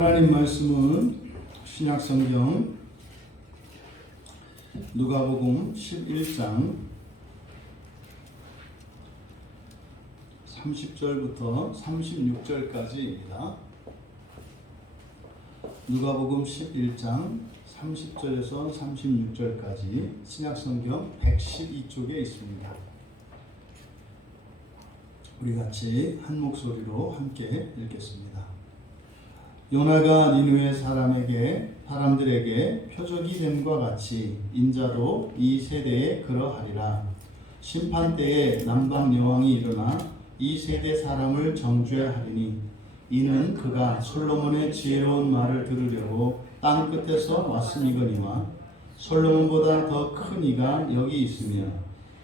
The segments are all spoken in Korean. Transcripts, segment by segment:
하나님 말씀은 신약성경 누가복음 11장 30절부터 36절까지입니다. 누가복음 11장 30절에서 36절까지 신약성경 112쪽에 있습니다. 우리 같이 한 목소리로 함께 읽겠습니다. 요나가 니느웨 사람들에게 표적이 됨과 같이 인자도 이 세대에 그러하리라. 심판 때에 남방 여왕이 일어나 이 세대 사람을 정죄하리니 이는 그가 솔로몬의 지혜로운 말을 들으려고 땅 끝에서 왔음이거니와 솔로몬보다 더 큰 이가 여기 있으며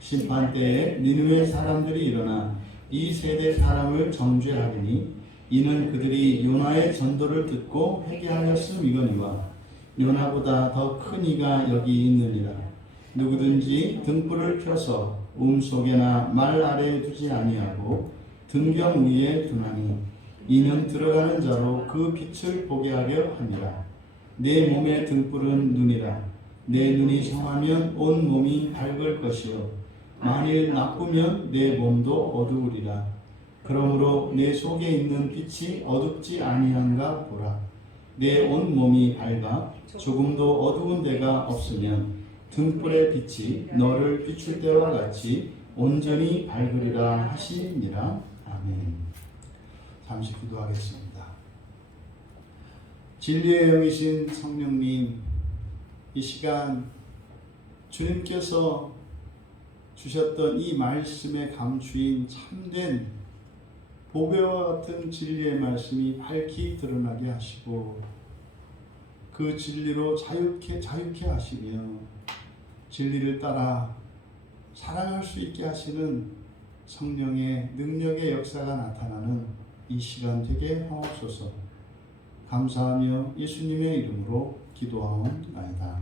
심판 때에 니느웨 사람들이 일어나 이 세대 사람을 정죄하리니 이는 그들이 요나의 전도를 듣고 회개하였음이거니와 요나보다 더 큰 이가 여기 있느니라. 누구든지 등불을 펴서 속에나 말 아래에 두지 아니하고 등경 위에 두나니 이는 들어가는 자로 그 빛을 보게 하려 함이라. 내 몸의 등불은 눈이라. 내 눈이 성하면 온 몸이 밝을 것이요 만일 나쁘면 내 몸도 어두우리라. 그러므로 내 속에 있는 빛이 어둡지 아니한가 보라. 내 온 몸이 밝아 조금도 어두운 데가 없으면 등불의 빛이 너를 비출 때와 같이 온전히 밝으리라 하시니라. 아멘. 잠시 기도하겠습니다. 진리의 영이신 성령님, 이 시간 주님께서 주셨던 이 말씀에 감추인 참된 보배와 같은 진리의 말씀이 밝히 드러나게 하시고 그 진리로 자유케 하시며 진리를 따라 살아갈 수 있게 하시는 성령의 능력의 역사가 나타나는 이 시간 되게 하옵소서. 감사하며 예수님의 이름으로 기도하옵나이다.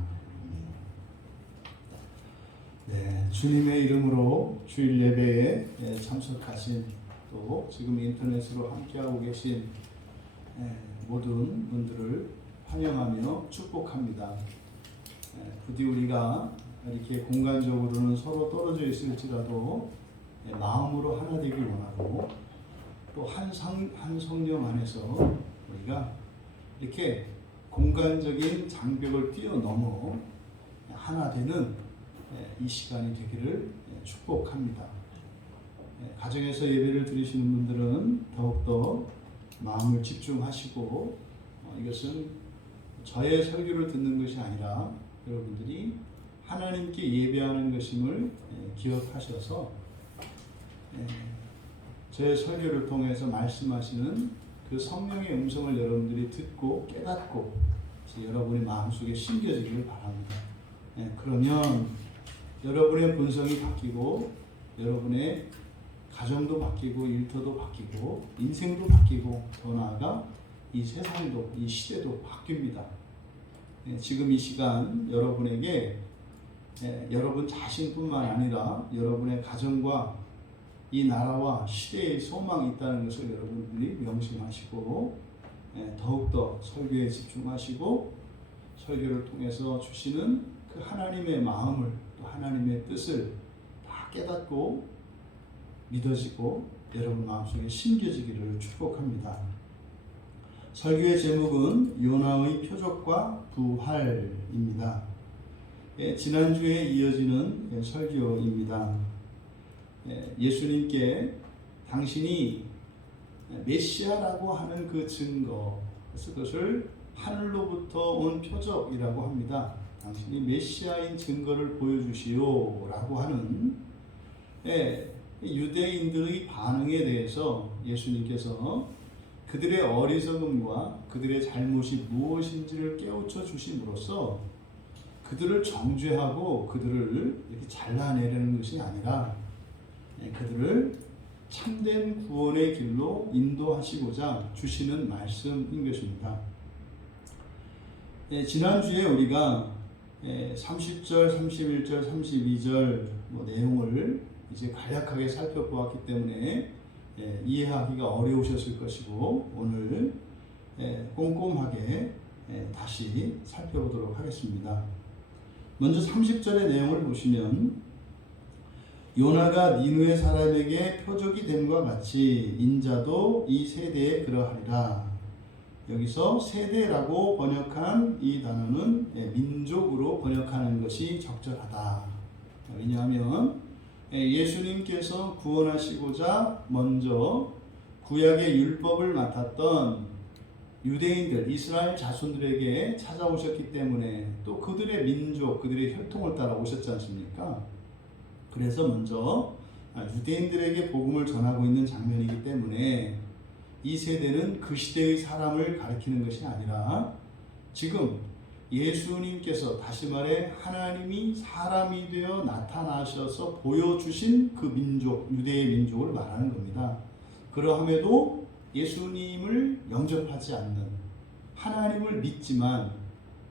네, 주님의 이름으로 주일 예배에 참석하신 또 지금 인터넷으로 함께하고 계신 모든 분들을 환영하며 축복합니다. 부디 우리가 이렇게 공간적으로는 서로 떨어져 있을지라도 마음으로 하나 되길 원하고 또 한 성령 안에서 우리가 이렇게 공간적인 장벽을 뛰어넘어 하나 되는 이 시간이 되기를 축복합니다. 가정에서 예배를 드리시는 분들은 더욱더 마음을 집중하시고 이것은 저의 설교를 듣는 것이 아니라 여러분들이 하나님께 예배하는 것임을 기억하셔서 저의 설교를 통해서 말씀하시는 그 성령의 음성을 여러분들이 듣고 깨닫고 여러분의 마음속에 심겨지기를 바랍니다. 그러면 여러분의 본성이 바뀌고 여러분의 가정도 바뀌고 일터도 바뀌고 인생도 바뀌고 더 나아가 이 세상도 이 시대도 바뀝니다. 지금 이 시간 여러분에게 여러분 자신뿐만 아니라 여러분의 가정과 이 나라와 시대의 소망이 있다는 것을 여러분들이 명심하시고 더욱더 설교에 집중하시고 설교를 통해서 주시는 그 하나님의 마음을 또 하나님의 뜻을 다 깨닫고 믿어지고 여러분 마음속에 심겨지기를 축복합니다. 설교의 제목은 요나의 표적과 부활입니다. 지난주에 이어지는 설교입니다. 예수님께 당신이 메시아라고 하는 그 증거, 그래서 그것을 하늘로부터 온 표적이라고 합니다. 당신이 메시아인 증거를 보여주시오라고 하는 유대인들의 반응에 대해서 예수님께서 그들의 어리석음과 그들의 잘못이 무엇인지를 깨우쳐 주심으로써 그들을 정죄하고 그들을 이렇게 잘라내려는 것이 아니라 그들을 참된 구원의 길로 인도하시고자 주시는 말씀인 것입니다. 지난주에 우리가 30절, 31절, 32절 내용을 이제 간략하게 살펴보았기 때문에 이해하기가 어려우셨을 것이고 오늘 꼼꼼하게 다시 살펴보도록 하겠습니다. 먼저 30절의 내용을 보시면 요나가 니느웨 사람에게 표적이 됨과 같이 인자도 이 세대에 그러하리라. 여기서 세대라고 번역한 이 단어는 민족으로 번역하는 것이 적절하다. 왜냐하면 예수님께서 구원하시고자 먼저 구약의 율법을 맡았던 유대인들, 이스라엘 자손들에게 찾아오셨기 때문에 또 그들의 민족, 그들의 혈통을 따라 오셨지 않습니까? 그래서 먼저 유대인들에게 복음을 전하고 있는 장면이기 때문에 이 세대는 그 시대의 사람을 가리키는 것이 아니라 지금 예수님께서, 다시 말해 하나님이 사람이 되어 나타나셔서 보여주신 그 민족, 유대의 민족을 말하는 겁니다. 그러함에도 예수님을 영접하지 않는, 하나님을 믿지만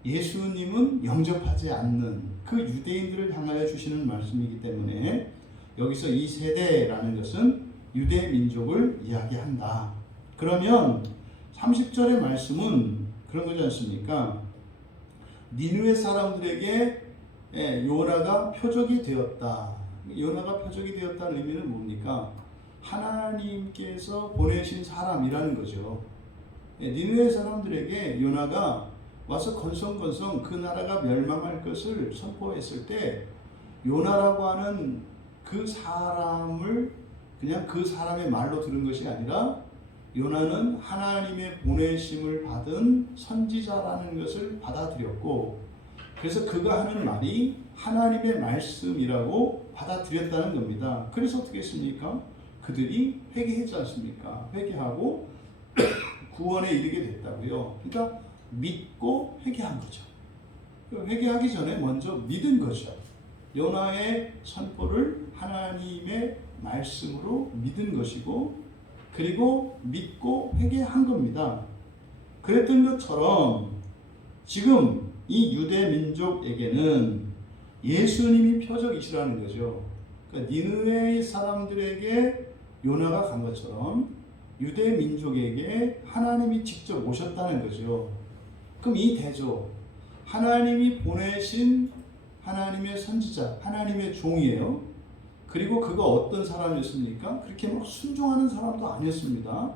예수님은 영접하지 않는 그 유대인들을 향하여 주시는 말씀이기 때문에 여기서 이 세대라는 것은 유대 민족을 이야기한다. 그러면 30절의 말씀은 그런 거지 않습니까? 니느웨 사람들에게 요나가 표적이 되었다. 요나가 표적이 되었다는 의미는 뭡니까? 하나님께서 보내신 사람이라는 거죠. 니느웨 사람들에게 요나가 와서 건성건성 그 나라가 멸망할 것을 선포했을 때 요나라고 하는 그 사람을 그냥 그 사람의 말로 들은 것이 아니라 요나는 하나님의 보내심을 받은 선지자라는 것을 받아들였고, 그래서 그가 하는 말이 하나님의 말씀이라고 받아들였다는 겁니다. 그래서 어떻게 했습니까? 그들이 회개했지 않습니까? 회개하고 구원에 이르게 됐다고요. 그러니까 믿고 회개한 거죠. 회개하기 전에 먼저 믿은 거죠. 요나의 선포를 하나님의 말씀으로 믿은 것이고, 그리고 믿고 회개한 겁니다. 그랬던 것처럼 지금 이 유대 민족에게는 예수님이 표적이시라는 거죠. 그러니까 니느웨 사람들에게 요나가 간 것처럼 유대 민족에게 하나님이 직접 오셨다는 거죠. 그럼 이 대조, 하나님이 보내신 하나님의 선지자, 하나님의 종이에요. 그리고 그가 어떤 사람이었습니까? 그렇게 막 순종하는 사람도 아니었습니다.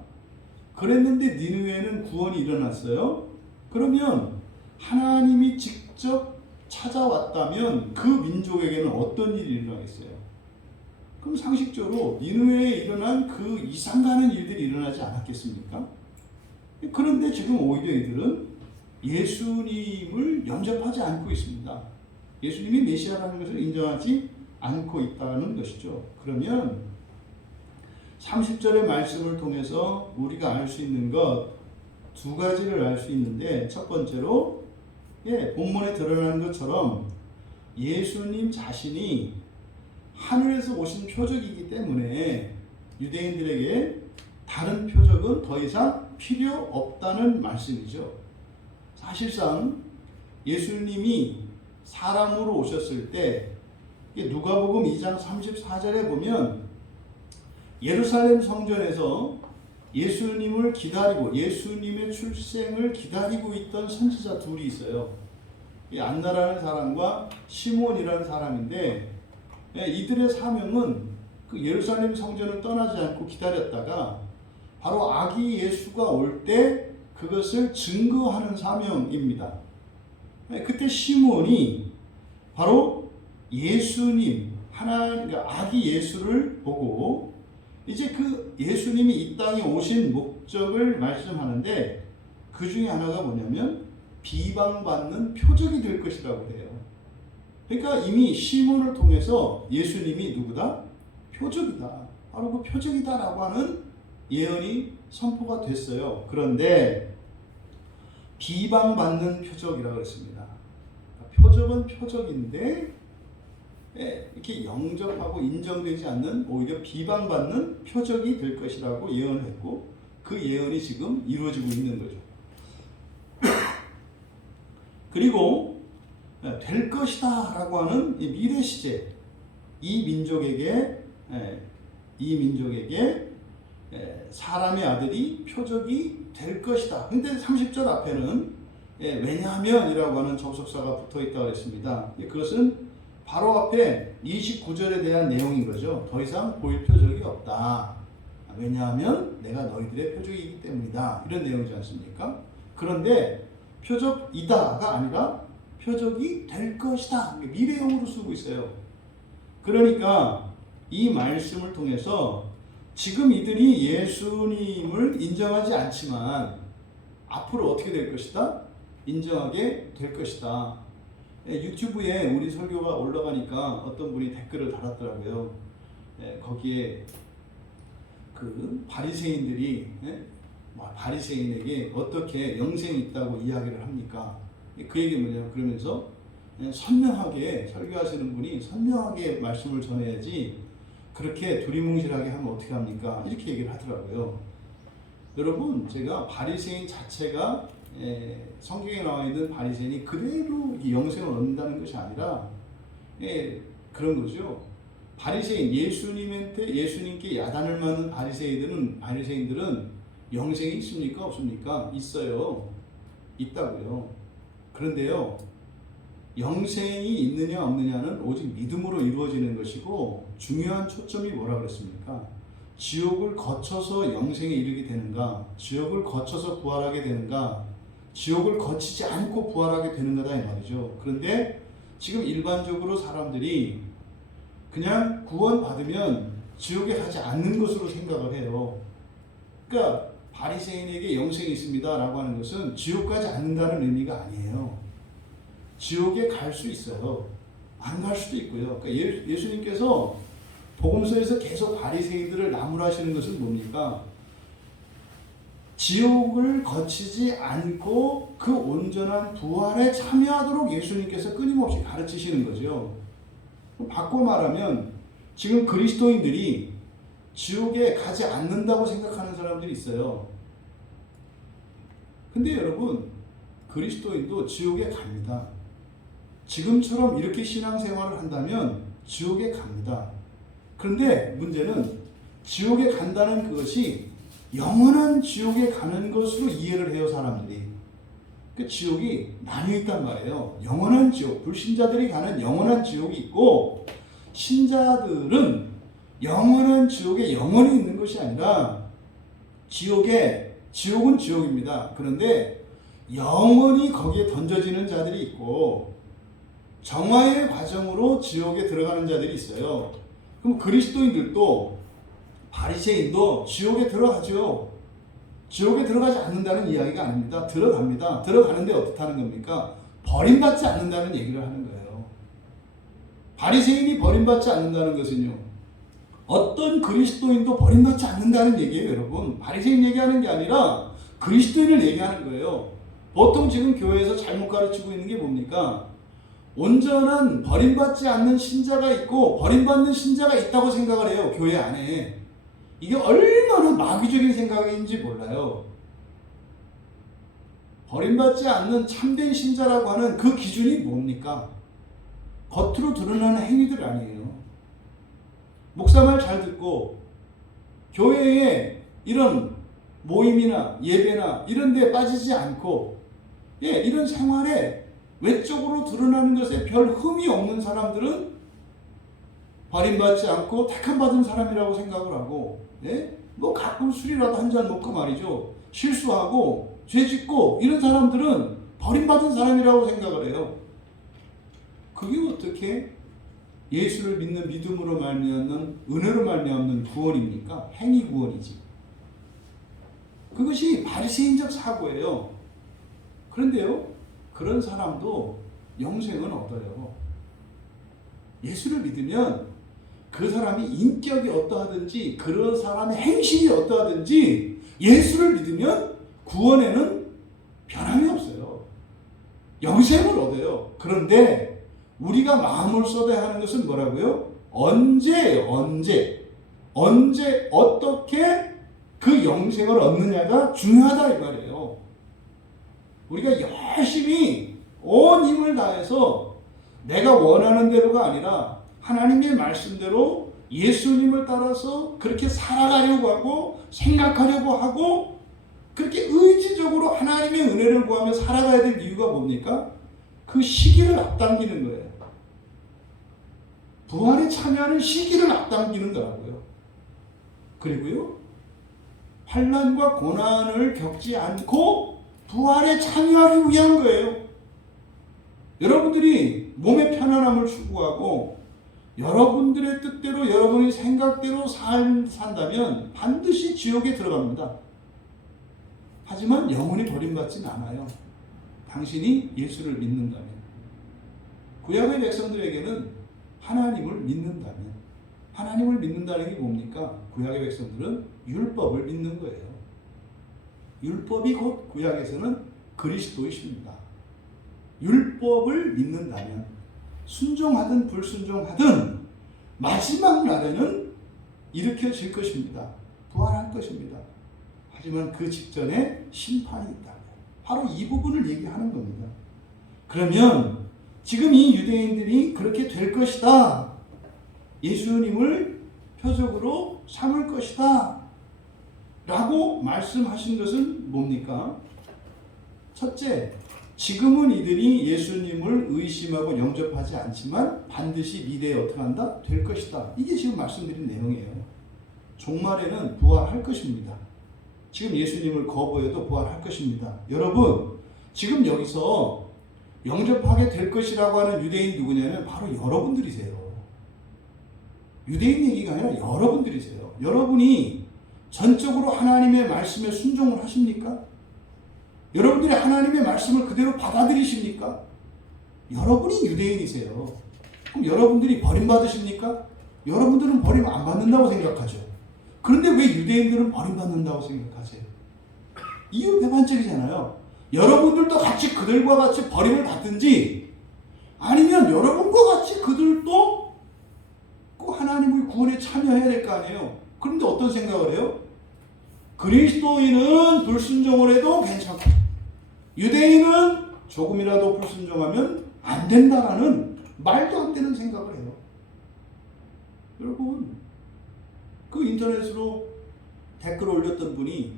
그랬는데 니느웨는 구원이 일어났어요. 그러면 하나님이 직접 찾아왔다면 그 민족에게는 어떤 일이 일어나겠어요? 그럼 상식적으로 니느웨에 일어난 그 이상 가는 일들이 일어나지 않았겠습니까? 그런데 지금 오히려 이들은 예수님을 영접하지 않고 있습니다. 예수님이 메시아라는 것을 인정하지 않고 있다는 것이죠. 그러면 30절의 말씀을 통해서 우리가 알 수 있는 것 두 가지를 알 수 있는데, 첫 번째로 본문에 드러난 것처럼 예수님 자신이 하늘에서 오신 표적이기 때문에 유대인들에게 다른 표적은 더 이상 필요 없다는 말씀이죠. 사실상 예수님이 사람으로 오셨을 때 누가복음 2장 34절에 보면 예루살렘 성전에서 예수님을 기다리고 예수님의 출생을 기다리고 있던 선지자 둘이 있어요. 안나라는 사람과 시몬이라는 사람인데, 이들의 사명은 그 예루살렘 성전을 떠나지 않고 기다렸다가 바로 아기 예수가 올 때 그것을 증거하는 사명입니다. 그때 시몬이 바로 예수님, 아기 예수를 보고 이제 그 예수님이 이 땅에 오신 목적을 말씀하는데, 그 중에 하나가 뭐냐면 비방받는 표적이 될 것이라고 해요. 그러니까 이미 시몬을 통해서 예수님이 누구다? 표적이다. 바로 그 표적이다라고 하는 예언이 선포가 됐어요. 그런데 비방받는 표적이라고 했습니다. 표적은 표적인데 이렇게 영접하고 인정되지 않는, 오히려 비방받는 표적이 될 것이라고 예언을 했고, 그 예언이 지금 이루어지고 있는 거죠. 그리고 될 것이다 라고 하는 미래 시제, 이 민족에게 사람의 아들이 표적이 될 것이다. 근데 30절 앞에는 왜냐하면이라고 하는 접속사가 붙어 있다고 했습니다. 그것은 바로 앞에 29절에 대한 내용인 거죠. 더 이상 보일 표적이 없다. 왜냐하면 내가 너희들의 표적이기 때문이다. 이런 내용이지 않습니까? 그런데 표적이다가 아니라 표적이 될 것이다. 미래형으로 쓰고 있어요. 그러니까 이 말씀을 통해서 지금 이들이 예수님을 인정하지 않지만 앞으로 어떻게 될 것이다? 인정하게 될 것이다. 유튜브에 우리 설교가 올라가니까 어떤 분이 댓글을 달았더라고요. 거기에 그 바리새인들이 바리새인에게 어떻게 영생이 있다고 이야기를 합니까? 그 얘기 뭐냐면 그러면서 선명하게 설교하시는 분이 선명하게 말씀을 전해야지 그렇게 두리뭉실하게 하면 어떻게 합니까? 이렇게 얘기를 하더라고요. 여러분, 제가 바리새인 자체가 성경에 나와 있는 바리새인이 그대로 영생을 얻는다는 것이 아니라 그런 거죠. 바리새인, 예수님께 야단을 맞는 바리새인들은 영생이 있습니까? 없습니까? 있어요. 있다고요. 그런데요, 영생이 있느냐 없느냐는 오직 믿음으로 이루어지는 것이고 중요한 초점이 뭐라 그랬습니까? 지옥을 거쳐서 영생에 이르게 되는가? 지옥을 거쳐서 부활하게 되는가? 지옥을 거치지 않고 부활하게 되는 거다 이 말이죠. 그런데 지금 일반적으로 사람들이 그냥 구원받으면 지옥에 가지 않는 것으로 생각을 해요. 그러니까 바리새인에게 영생이 있습니다 라고 하는 것은 지옥 가지 않는다는 의미가 아니에요. 지옥에 갈 수 있어요. 안 갈 수도 있고요. 그러니까 예수님께서 복음서에서 계속 바리새인들을 나무라시는 것은 뭡니까? 지옥을 거치지 않고 그 온전한 부활에 참여하도록 예수님께서 끊임없이 가르치시는 거죠. 바꿔 말하면 지금 그리스도인들이 지옥에 가지 않는다고 생각하는 사람들이 있어요. 근데 여러분, 그리스도인도 지옥에 갑니다. 지금처럼 이렇게 신앙생활을 한다면 지옥에 갑니다. 그런데 문제는 지옥에 간다는 그것이 영원한 지옥에 가는 것으로 이해를 해요, 사람들이. 그 지옥이 나뉘어 있단 말이에요. 영원한 지옥, 불신자들이 가는 영원한 지옥이 있고, 신자들은 영원한 지옥에 영원히 있는 것이 아니라 지옥은 지옥입니다. 그런데 영원히 거기에 던져지는 자들이 있고 정화의 과정으로 지옥에 들어가는 자들이 있어요. 그럼 그리스도인들도 바리새인도 지옥에 들어가죠. 지옥에 들어가지 않는다는 이야기가 아닙니다. 들어갑니다. 들어가는데 어떻다는 겁니까? 버림받지 않는다는 얘기를 하는 거예요. 바리새인이 버림받지 않는다는 것은요, 어떤 그리스도인도 버림받지 않는다는 얘기예요, 여러분. 바리새인 얘기하는 게 아니라 그리스도인을 얘기하는 거예요. 보통 지금 교회에서 잘못 가르치고 있는 게 뭡니까? 온전한 버림받지 않는 신자가 있고 버림받는 신자가 있다고 생각을 해요, 교회 안에. 이게 얼마나 마귀적인 생각인지 몰라요. 버림받지 않는 참된 신자라고 하는 그 기준이 뭡니까? 겉으로 드러나는 행위들 아니에요. 목사 말 잘 듣고 교회에 이런 모임이나 예배나 이런 데 빠지지 않고 이런 생활에 외적으로 드러나는 것에 별 흠이 없는 사람들은 버림받지 않고 택함받은 사람이라고 생각을 하고, 뭐 가끔 술이라도 한잔 먹고 말이죠, 실수하고 죄짓고 이런 사람들은 버림받은 사람이라고 생각을 해요. 그게 어떻게 예수를 믿는 믿음으로 말미암는 은혜로 말미암는 구원입니까? 행위 구원이지. 그것이 바리새인적 사고예요. 그런데요, 그런 사람도 영생은 얻어요. 예수를 믿으면 그 사람이 인격이 어떠하든지 그런 사람의 행실이 어떠하든지 예수를 믿으면 구원에는 변함이 없어요. 영생을 얻어요. 그런데 우리가 마음을 쏟아야 하는 것은 뭐라고요? 언제 어떻게 그 영생을 얻느냐가 중요하다 이 말이에요. 우리가 열심히 온 힘을 다해서 내가 원하는 대로가 아니라 하나님의 말씀대로 예수님을 따라서 그렇게 살아가려고 하고 생각하려고 하고 그렇게 의지적으로 하나님의 은혜를 구하며 살아가야 될 이유가 뭡니까? 그 시기를 앞당기는 거예요. 부활에 참여하는 시기를 앞당기는 거라고요. 그리고요, 환난과 고난을 겪지 않고 부활에 참여하기 위한 거예요. 여러분들이 몸의 편안함을 추구하고 여러분들의 뜻대로 여러분의 생각대로 산다면 반드시 지옥에 들어갑니다. 하지만 영원히 버림받지는 않아요. 당신이 예수를 믿는다면. 구약의 백성들에게는 하나님을 믿는다면, 하나님을 믿는다는 게 뭡니까? 구약의 백성들은 율법을 믿는 거예요. 율법이 곧 구약에서는 그리스도이십니다. 율법을 믿는다면 순종하든 불순종하든 마지막 날에는 일으켜질 것입니다. 부활할 것입니다. 하지만 그 직전에 심판이 있다. 바로 이 부분을 얘기하는 겁니다. 그러면 지금 이 유대인들이 그렇게 될 것이다. 예수님을 표적으로 삼을 것이다. 라고 말씀하신 것은 뭡니까? 첫째, 지금은 이들이 예수님을 의심하고 영접하지 않지만 반드시 미래에 어떻게 한다? 될 것이다. 이게 지금 말씀드린 내용이에요. 종말에는 부활할 것입니다. 지금 예수님을 거부해도 부활할 것입니다. 여러분, 지금 여기서 영접하게 될 것이라고 하는 유대인 누구냐면 바로 여러분들이세요. 유대인 얘기가 아니라 여러분들이세요. 여러분이 전적으로 하나님의 말씀에 순종을 하십니까? 여러분들이 하나님의 말씀을 그대로 받아들이십니까? 여러분이 유대인이세요. 그럼 여러분들이 버림받으십니까? 여러분들은 버림 안 받는다고 생각하죠. 그런데 왜 유대인들은 버림받는다고 생각하세요? 이유 배반적이잖아요. 여러분들도 같이 그들과 같이 버림을 받든지 아니면 여러분과 같이 그들도 꼭 하나님의 구원에 참여해야 될 거 아니에요. 그런데 어떤 생각을 해요? 그리스도인은 불순종을 해도 괜찮고 유대인은 조금이라도 불순종하면 안 된다라는 말도 안 되는 생각을 해요. 여러분, 그 인터넷으로 댓글을 올렸던 분이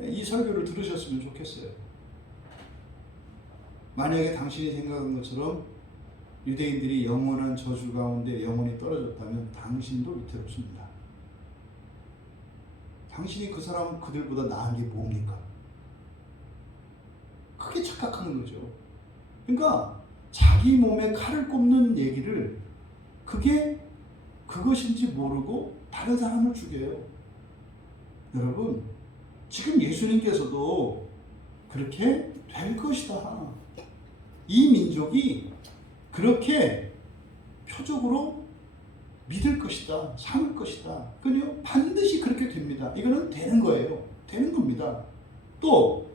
이 설교를 들으셨으면 좋겠어요. 만약에 당신이 생각한 것처럼 유대인들이 영원한 저주 가운데 영원히 떨어졌다면 당신도 위태롭습니다. 당신이 그 사람 그들보다 나은 게 뭡니까? 크게 착각하는 거죠. 그러니까 자기 몸에 칼을 꼽는 얘기를 그것인지 모르고 다른 사람을 죽여요. 여러분, 지금 예수님께서도 그렇게 될 것이다. 이 민족이 그렇게 표적으로 믿을 것이다. 삼을 것이다. 그건요, 반드시 그렇게 됩니다. 이거는 되는 거예요. 되는 겁니다. 또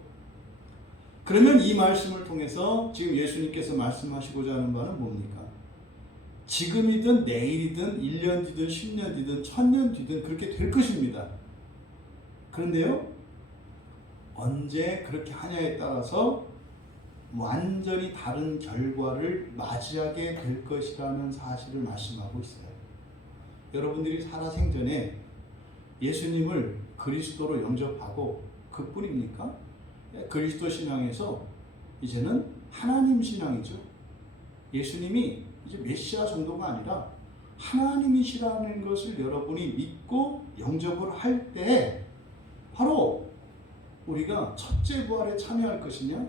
그러면 이 말씀을 통해서 지금 예수님께서 말씀하시고자 하는 바는 뭡니까? 지금이든 내일이든 1년 뒤든 10년 뒤든 1000년 뒤든 그렇게 될 것입니다. 그런데요, 언제 그렇게 하냐에 따라서 완전히 다른 결과를 맞이하게 될 것이라는 사실을 말씀하고 있어요. 여러분들이 살아생전에 예수님을 그리스도로 영접하고 그뿐입니까? 그리스도 신앙에서 이제는 하나님 신앙이죠. 예수님이 이제 메시아 정도가 아니라 하나님이시라는 것을 여러분이 믿고 영접을 할 때 바로 우리가 첫째 부활에 참여할 것이냐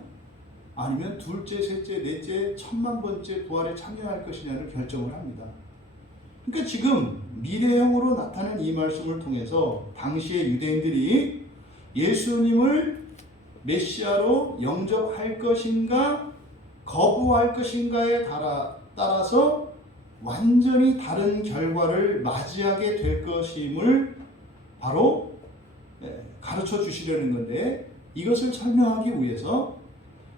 아니면 둘째, 셋째, 넷째, 1000만번째 부활에 참여할 것이냐를 결정을 합니다. 그러니까 지금 미래형으로 나타난 이 말씀을 통해서 당시의 유대인들이 예수님을 메시아로 영접할 것인가 거부할 것인가에 따라서 완전히 다른 결과를 맞이하게 될 것임을 바로 가르쳐 주시려는 건데, 이것을 설명하기 위해서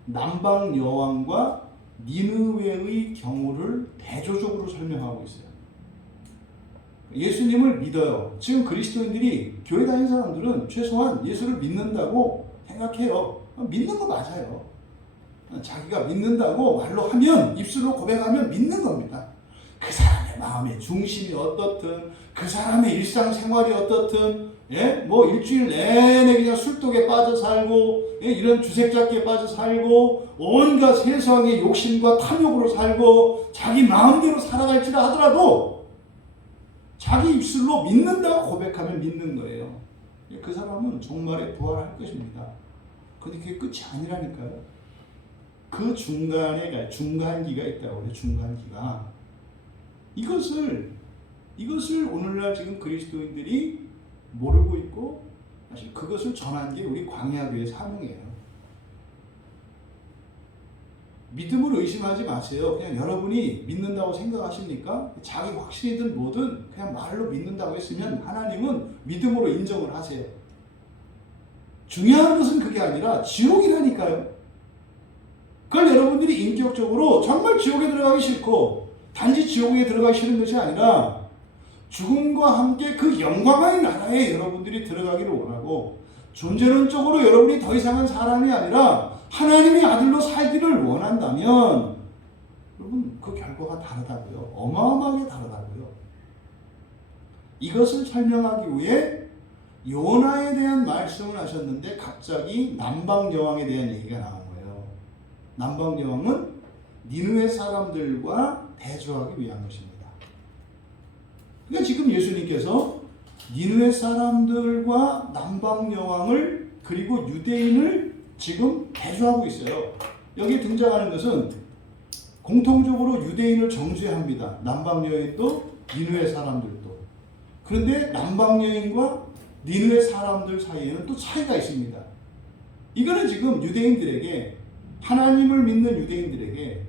남방 여왕과 니느웨의 경우를 대조적으로 설명하고 있어요. 예수님을 믿어요. 지금 그리스도인들이 교회 다니는 사람들은 최소한 예수를 믿는다고 생각해요. 믿는 거 맞아요. 자기가 믿는다고 말로 하면, 입술로 고백하면 믿는 겁니다. 그 사람의 마음의 중심이 어떻든, 그 사람의 일상생활이 어떻든, 뭐 일주일 내내 그냥 술독에 빠져 살고, 이런 주색잡기에 빠져 살고, 온갖 세상의 욕심과 탐욕으로 살고, 자기 마음대로 살아갈지라 하더라도 자기 입술로 믿는다고 고백하면 믿는 거예요. 그 사람은 종말에 부활할 것입니다. 근데 그게 끝이 아니라니까요. 그 중간에 중간기가 있다고 해요. 중간기가. 이것을 오늘날 지금 그리스도인들이 모르고 있고, 사실 그것을 전한 게 우리 광야교회 사명이에요. 믿음을 의심하지 마세요. 그냥 여러분이 믿는다고 생각하십니까? 자기 확신이든 뭐든 그냥 말로 믿는다고 했으면 하나님은 믿음으로 인정을 하세요. 중요한 것은 그게 아니라 지옥이라니까요. 그걸 여러분들이 인격적으로 정말 지옥에 들어가기 싫고, 단지 지옥에 들어가기 싫은 것이 아니라 죽음과 함께 그 영광의 나라에 여러분들이 들어가기를 원하고, 존재론적으로 여러분이 더 이상한 사람이 아니라 하나님의 아들로 살기를 원한다면 여러분 그 결과가 다르다고요. 어마어마하게 다르다고요. 이것을 설명하기 위해 요나에 대한 말씀을 하셨는데 갑자기 남방여왕에 대한 얘기가 나온 거예요. 남방여왕은 니느웨 사람들과 대조하기 위한 것입니다. 그러니까 지금 예수님께서 니느웨 사람들과 남방여왕을 그리고 유대인을 지금 대조하고 있어요. 여기 등장하는 것은 공통적으로 유대인을 정죄합니다. 남방여인도 니느웨 사람들도. 그런데 남방여인과 니느웨 사람들 사이에는 또 차이가 있습니다. 이거는 지금 유대인들에게, 하나님을 믿는 유대인들에게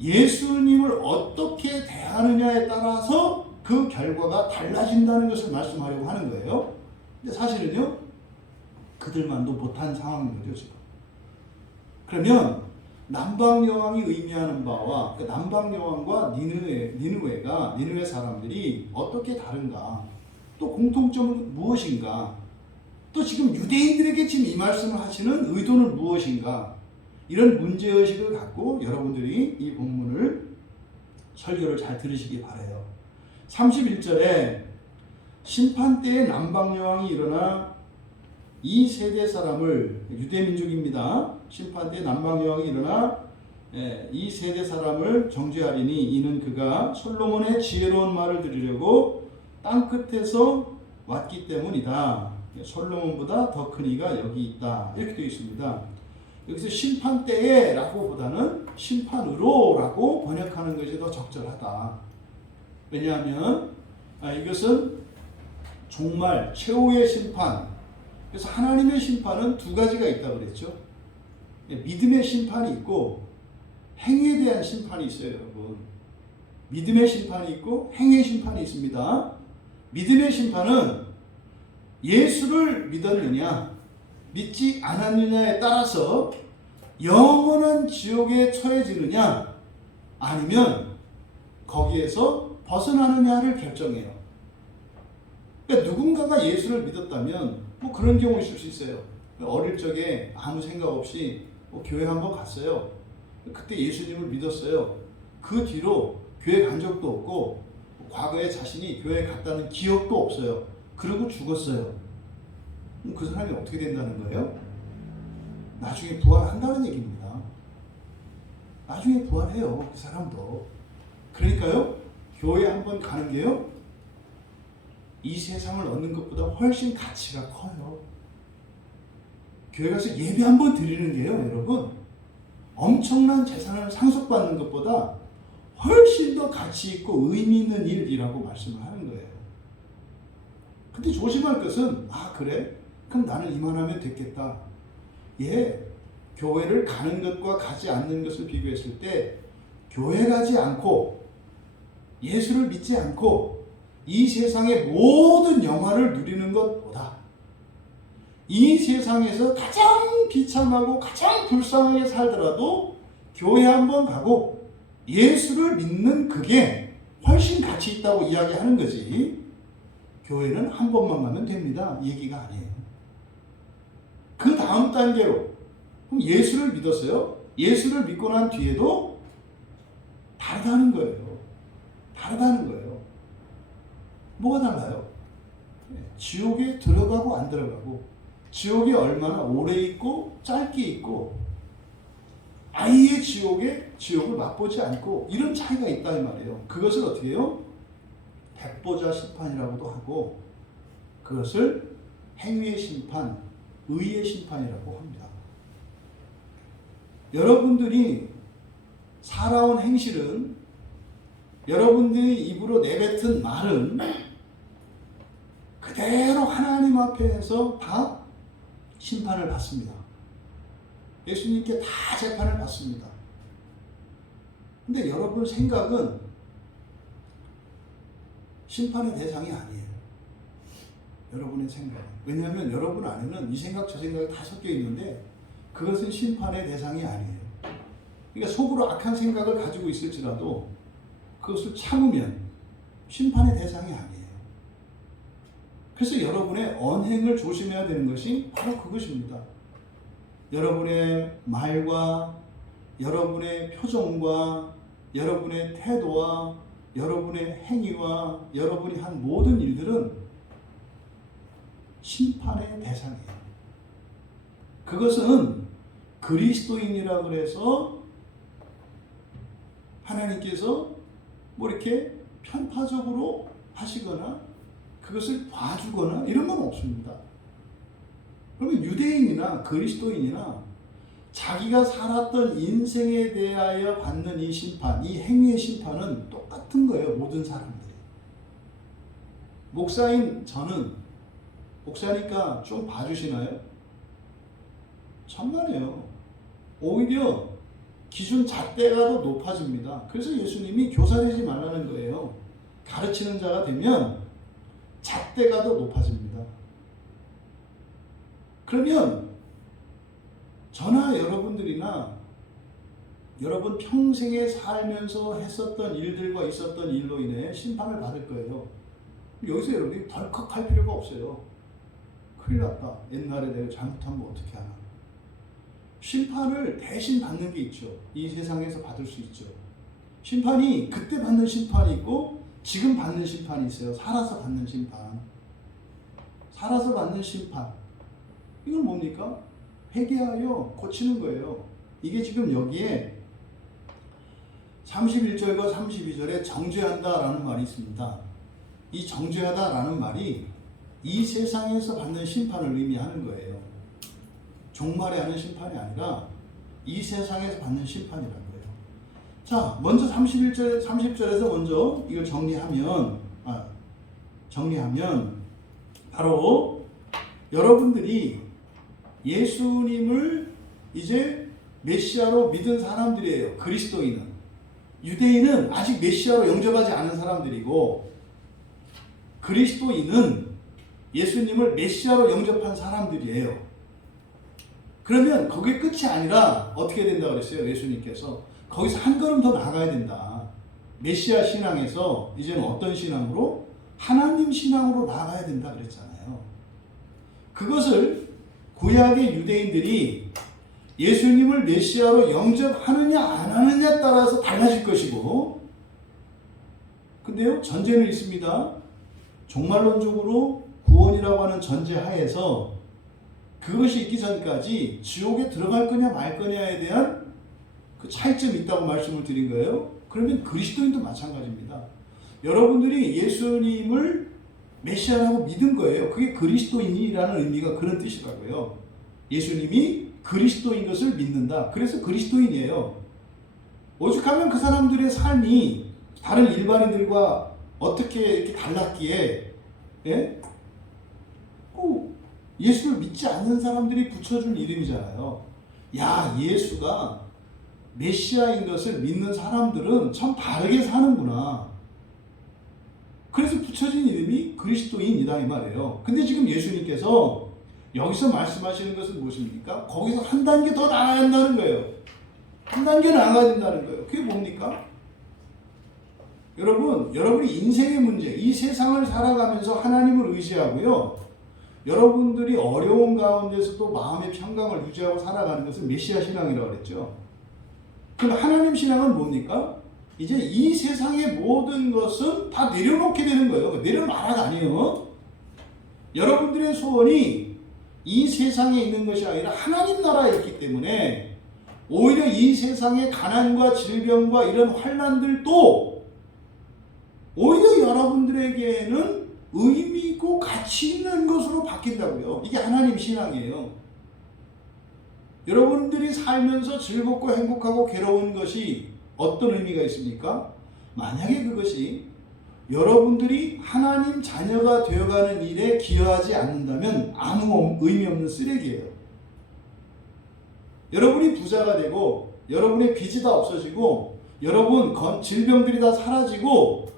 예수님을 어떻게 대하느냐에 따라서 그 결과가 달라진다는 것을 말씀하려고 하는 거예요. 근데 사실은요, 그들만도 못한 상황인 거죠, 지금. 그러면 남방여왕이 의미하는 바와 그 남방여왕과 니느웨 사람들이 어떻게 다른가? 또 공통점은 무엇인가? 또 지금 유대인들에게 지금 이 말씀을 하시는 의도는 무엇인가? 이런 문제의식을 갖고 여러분들이 이 본문을 설교를 잘 들으시기 바라요. 31절에 심판 때에 남방여왕이 일어나 이 세대 사람을, 유대민족입니다. 심판 때 남방여왕이 일어나 이 세대 사람을 정죄하리니 이는 그가 솔로몬의 지혜로운 말을 들으려고 땅끝에서 왔기 때문이다. 솔로몬보다 더 큰 이가 여기 있다. 이렇게 되어 있습니다. 여기서 심판 때에 라고 보다는 심판으로 라고 번역하는 것이 더 적절하다. 왜냐하면 이것은 정말 최후의 심판, 그래서 하나님의 심판은 두 가지가 있다고 그랬죠. 믿음의 심판이 있고 행위에 대한 심판이 있어요, 여러분. 믿음의 심판이 있고 행위의 심판이 있습니다. 믿음의 심판은 예수를 믿었느냐 믿지 않았느냐에 따라서 영원한 지옥에 처해지느냐 아니면 거기에서 벗어나느냐를 결정해요. 그러니까 누군가가 예수를 믿었다면 뭐 그런 경우 있을 수 있어요. 어릴 적에 아무 생각 없이 교회 한번 갔어요. 그때 예수님을 믿었어요. 그 뒤로 교회 간 적도 없고 과거에 자신이 교회에 갔다는 기억도 없어요. 그러고 죽었어요. 그 사람이 어떻게 된다는 거예요? 나중에 부활한다는 얘기입니다. 나중에 부활해요, 그 사람도. 그러니까요, 교회 한번 가는 게요, 이 세상을 얻는 것보다 훨씬 가치가 커요. 교회 가서 예배 한번 드리는 게요, 여러분, 엄청난 재산을 상속받는 것보다 훨씬 더 가치 있고 의미 있는 일이라고 말씀을 하는 거예요. 근데 조심할 것은, 그래? 그럼 나는 이만하면 됐겠다. 교회를 가는 것과 가지 않는 것을 비교했을 때 교회 가지 않고 예수를 믿지 않고 이 세상의 모든 영화를 누리는 것보다 이 세상에서 가장 비참하고 가장 불쌍하게 살더라도 교회 한번 가고 예수를 믿는 그게 훨씬 가치 있다고 이야기하는 거지, 교회는 한 번만 가면 됩니다 얘기가 아니에요. 그 다음 단계로, 그럼 예수를 믿었어요? 예수를 믿고 난 뒤에도 다르다는 거예요. 다르다는 거예요. 뭐가 달라요? 지옥에 들어가고 안 들어가고, 지옥에 얼마나 오래 있고 짧게 있고, 아예 지옥을 맛보지 않고, 이런 차이가 있다 이 말이에요. 그것을 어떻게 해요? 백보자 심판이라고도 하고, 그것을 행위의 심판, 의의 심판이라고 합니다. 여러분들이 살아온 행실은, 여러분들이 입으로 내뱉은 말은 그대로 하나님 앞에서 다 심판을 받습니다. 예수님께 다 재판을 받습니다. 근데 여러분 생각은 심판의 대상이 아니에요. 여러분의 생각은. 왜냐하면 여러분 안에는 이 생각 저 생각이 다 섞여 있는데 그것은 심판의 대상이 아니에요. 그러니까 속으로 악한 생각을 가지고 있을지라도 그것을 참으면 심판의 대상이 아니에요. 그래서 여러분의 언행을 조심해야 되는 것이 바로 그것입니다. 여러분의 말과 여러분의 표정과 여러분의 태도와 여러분의 행위와 여러분이 한 모든 일들은 심판의 대상이에요. 그것은 그리스도인이라고 해서 하나님께서 뭐 이렇게 편파적으로 하시거나 그것을 봐주거나 이런 건 없습니다. 그러면 유대인이나 그리스도인이나 자기가 살았던 인생에 대하여 받는 이 심판, 이 행위의 심판은 똑같은 거예요. 모든 사람들이. 목사인 저는, 목사니까 좀 봐주시나요? 천만에요. 오히려 기준 잣대가 더 높아집니다. 그래서 예수님이 교사되지 말라는 거예요. 가르치는 자가 되면 잣대가 더 높아집니다. 그러면 저나 여러분들이나 여러분 평생에 살면서 했었던 일들과 있었던 일로 인해 심판을 받을 거예요. 여기서 여러분이 덜컥할 필요가 없어요. 큰일 났다. 옛날에 내가 잘못하면 어떻게 하나. 심판을 대신 받는 게 있죠. 이 세상에서 받을 수 있죠. 심판이 그때 받는 심판이 있고 지금 받는 심판이 있어요. 살아서 받는 심판. 살아서 받는 심판. 이건 뭡니까? 회개하여 고치는 거예요. 이게 지금 여기에 31절과 32절에 정죄한다라는 말이 있습니다. 이 정죄하다라는 말이 이 세상에서 받는 심판을 의미하는 거예요. 종말에 하는 심판이 아니라 이 세상에서 받는 심판이라는 거예요. 자, 먼저 30절에서 먼저 이걸 정리하면 바로 여러분들이 예수님을 이제 메시아로 믿은 사람들이에요. 그리스도인은. 유대인은 아직 메시아로 영접하지 않은 사람들이고 그리스도인은 예수님을 메시아로 영접한 사람들이에요. 그러면 그게 끝이 아니라 어떻게 된다고 그랬어요? 예수님께서 거기서 한 걸음 더 나가야 된다. 메시아 신앙에서 이제는 어떤 신앙으로? 하나님 신앙으로 나가야 된다 그랬잖아요. 그것을 구약의 유대인들이 예수님을 메시아로 영접하느냐 안 하느냐에 따라서 달라질 것이고, 근데요 전제는 있습니다. 종말론적으로 구원이라고 하는 전제 하에서 그것이 있기 전까지 지옥에 들어갈 거냐 말 거냐에 대한 그 차이점이 있다고 말씀을 드린 거예요. 그러면 그리스도인도 마찬가지입니다. 여러분들이 예수님을 메시아라고 믿은 거예요. 그게 그리스도인이라는 의미가 그런 뜻이라고요. 예수님이 그리스도인 것을 믿는다. 그래서 그리스도인이에요. 오죽하면 그 사람들의 삶이 다른 일반인들과 어떻게 이렇게 달랐기에, 예? 예수를 믿지 않는 사람들이 붙여준 이름이잖아요. 야, 예수가 메시아인 것을 믿는 사람들은 참 바르게 사는구나. 그래서 붙여진 이름이 그리스도인이다 이 말이에요. 근데 지금 예수님께서 여기서 말씀하시는 것은 무엇입니까? 거기서 한 단계 더 나아야 한다는 거예요. 한 단계 나아가야 된다는 거예요. 그게 뭡니까? 여러분이 인생의 문제, 이 세상을 살아가면서 하나님을 의지하고요. 여러분들이 어려운 가운데서도 마음의 평강을 유지하고 살아가는 것은 메시아 신앙이라고 그랬죠. 그럼 하나님 신앙은 뭡니까? 이제 이 세상의 모든 것은 다 내려놓게 되는 거예요. 내려놔라가 아니에요. 여러분들의 소원이 이 세상에 있는 것이 아니라 하나님 나라에 있기 때문에 오히려 이 세상의 가난과 질병과 이런 환난들도 오히려 여러분들에게는 의미 있고 가치 있는 것으로 바뀐다고요. 이게 하나님 신앙이에요. 여러분들이 살면서 즐겁고 행복하고 괴로운 것이 어떤 의미가 있습니까? 만약에 그것이 여러분들이 하나님 자녀가 되어가는 일에 기여하지 않는다면 아무 의미 없는 쓰레기예요. 여러분이 부자가 되고 여러분의 빚이 다 없어지고 여러분 질병들이 다 사라지고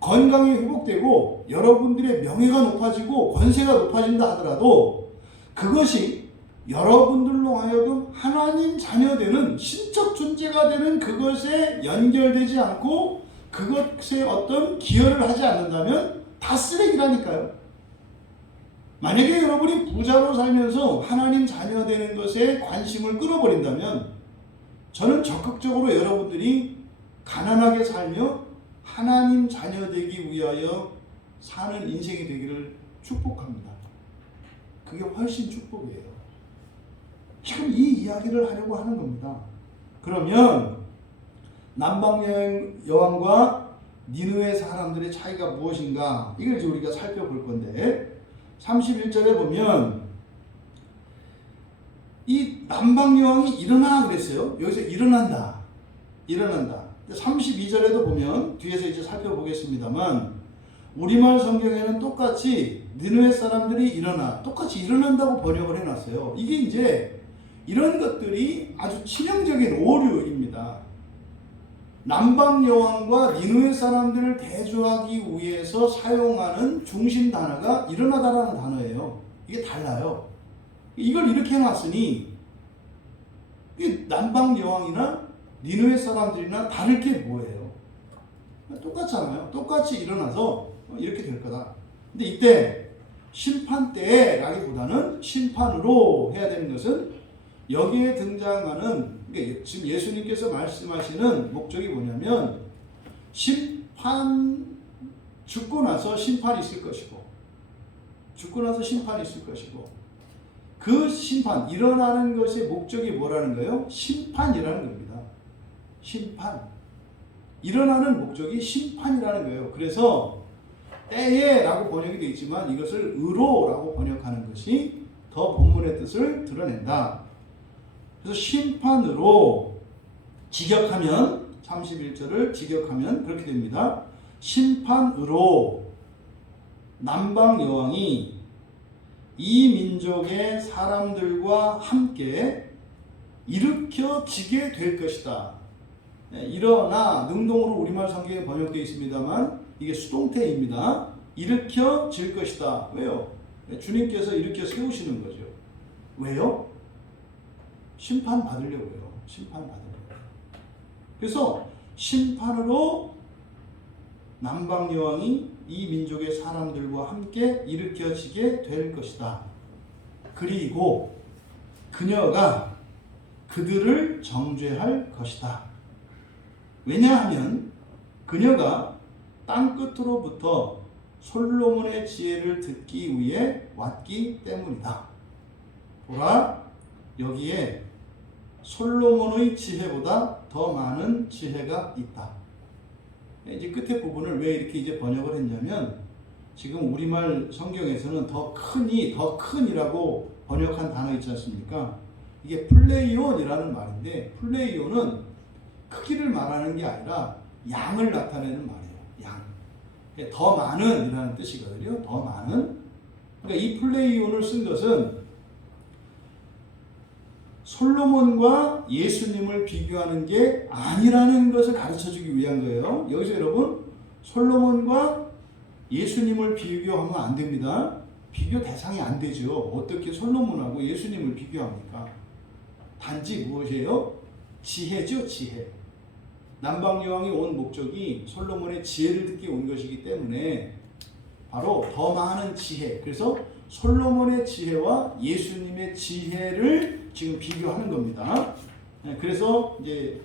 건강이 회복되고 여러분들의 명예가 높아지고 권세가 높아진다 하더라도 그것이 여러분들로 하여금 하나님 자녀되는 신적 존재가 되는 그것에 연결되지 않고 그것에 어떤 기여를 하지 않는다면 다 쓰레기라니까요. 만약에 여러분이 부자로 살면서 하나님 자녀 되는 것에 관심을 끌어버린다면 저는 적극적으로 여러분들이 가난하게 살며 하나님 자녀 되기 위하여 사는 인생이 되기를 축복합니다. 그게 훨씬 축복이에요. 지금 이 이야기를 하려고 하는 겁니다. 그러면 남방 여왕과 니느웨 사람들의 차이가 무엇인가? 이걸 이제 우리가 살펴볼 건데 31절에 보면 이 남방 여왕이 일어나 그랬어요. 여기서 일어난다. 32절에도 보면 뒤에서 이제 살펴보겠습니다만 우리말 성경에는 똑같이 니느웨 사람들이 일어나 똑같이 일어난다고 번역을 해놨어요. 이게 이제 이런 것들이 아주 치명적인 오류입니다. 남방 여왕과 니느웨 사람들을 대조하기 위해서 사용하는 중심 단어가 일어나다라는 단어예요. 이게 달라요. 이걸 이렇게 해놨으니 남방 여왕이나 니느웨 사람들이나 다를 게 뭐예요? 똑같잖아요. 똑같이 일어나서 이렇게 될 거다. 근데 이때 심판 때라기보다는 심판으로 해야 되는 것은 여기에 등장하는 지금 예수님께서 말씀하시는 목적이 뭐냐면 심판 죽고 나서 심판이 있을 것이고 그 심판 일어나는 것의 목적이 뭐라는 거예요? 심판이라는 겁니다. 심판 일어나는 목적이 심판이라는 거예요. 그래서 때에 라고 번역이 되어 있지만 이것을 의로라고 번역하는 것이 더 본문의 뜻을 드러낸다. 그래서 심판으로 직역하면 31절을 직역하면 그렇게 됩니다. 심판으로 남방 여왕이 이 민족의 사람들과 함께 일으켜지게 될 것이다. 일어나 능동으로 우리말 성경에 번역되어 있습니다만 이게 수동태입니다. 일으켜질 것이다. 왜요? 주님께서 일으켜 세우시는 거죠. 왜요? 심판 받으려고요. 그래서 심판으로 남방 여왕이 이 민족의 사람들과 함께 일으켜지게 될 것이다. 그리고 그녀가 그들을 정죄할 것이다. 왜냐하면 그녀가 땅끝으로부터 솔로몬의 지혜를 듣기 위해 왔기 때문이다. 보라, 여기에 솔로몬의 지혜보다 더 많은 지혜가 있다. 이제 끝에 부분을 왜 이렇게 이제 번역을 했냐면 지금 우리말 성경에서는 더 큰이라고 번역한 단어 있지 않습니까? 이게 플레이온이라는 말인데 플레이온은 크기를 말하는 게 아니라 양을 나타내는 말이에요. 양. 더 많은 이라는 뜻이거든요. 더 많은. 그러니까 이 플레이온을 쓴 것은 솔로몬과 예수님을 비교하는 게 아니라는 것을 가르쳐주기 위한 거예요. 여기서 여러분 솔로몬과 예수님을 비교하면 안 됩니다. 비교 대상이 안 되죠. 어떻게 솔로몬하고 예수님을 비교합니까? 단지 무엇이에요? 지혜죠. 지혜. 남방여왕이 온 목적이 솔로몬의 지혜를 듣기 온 것이기 때문에 바로 더 많은 지혜. 그래서 솔로몬의 지혜와 예수님의 지혜를 지금 비교하는 겁니다. 그래서 이제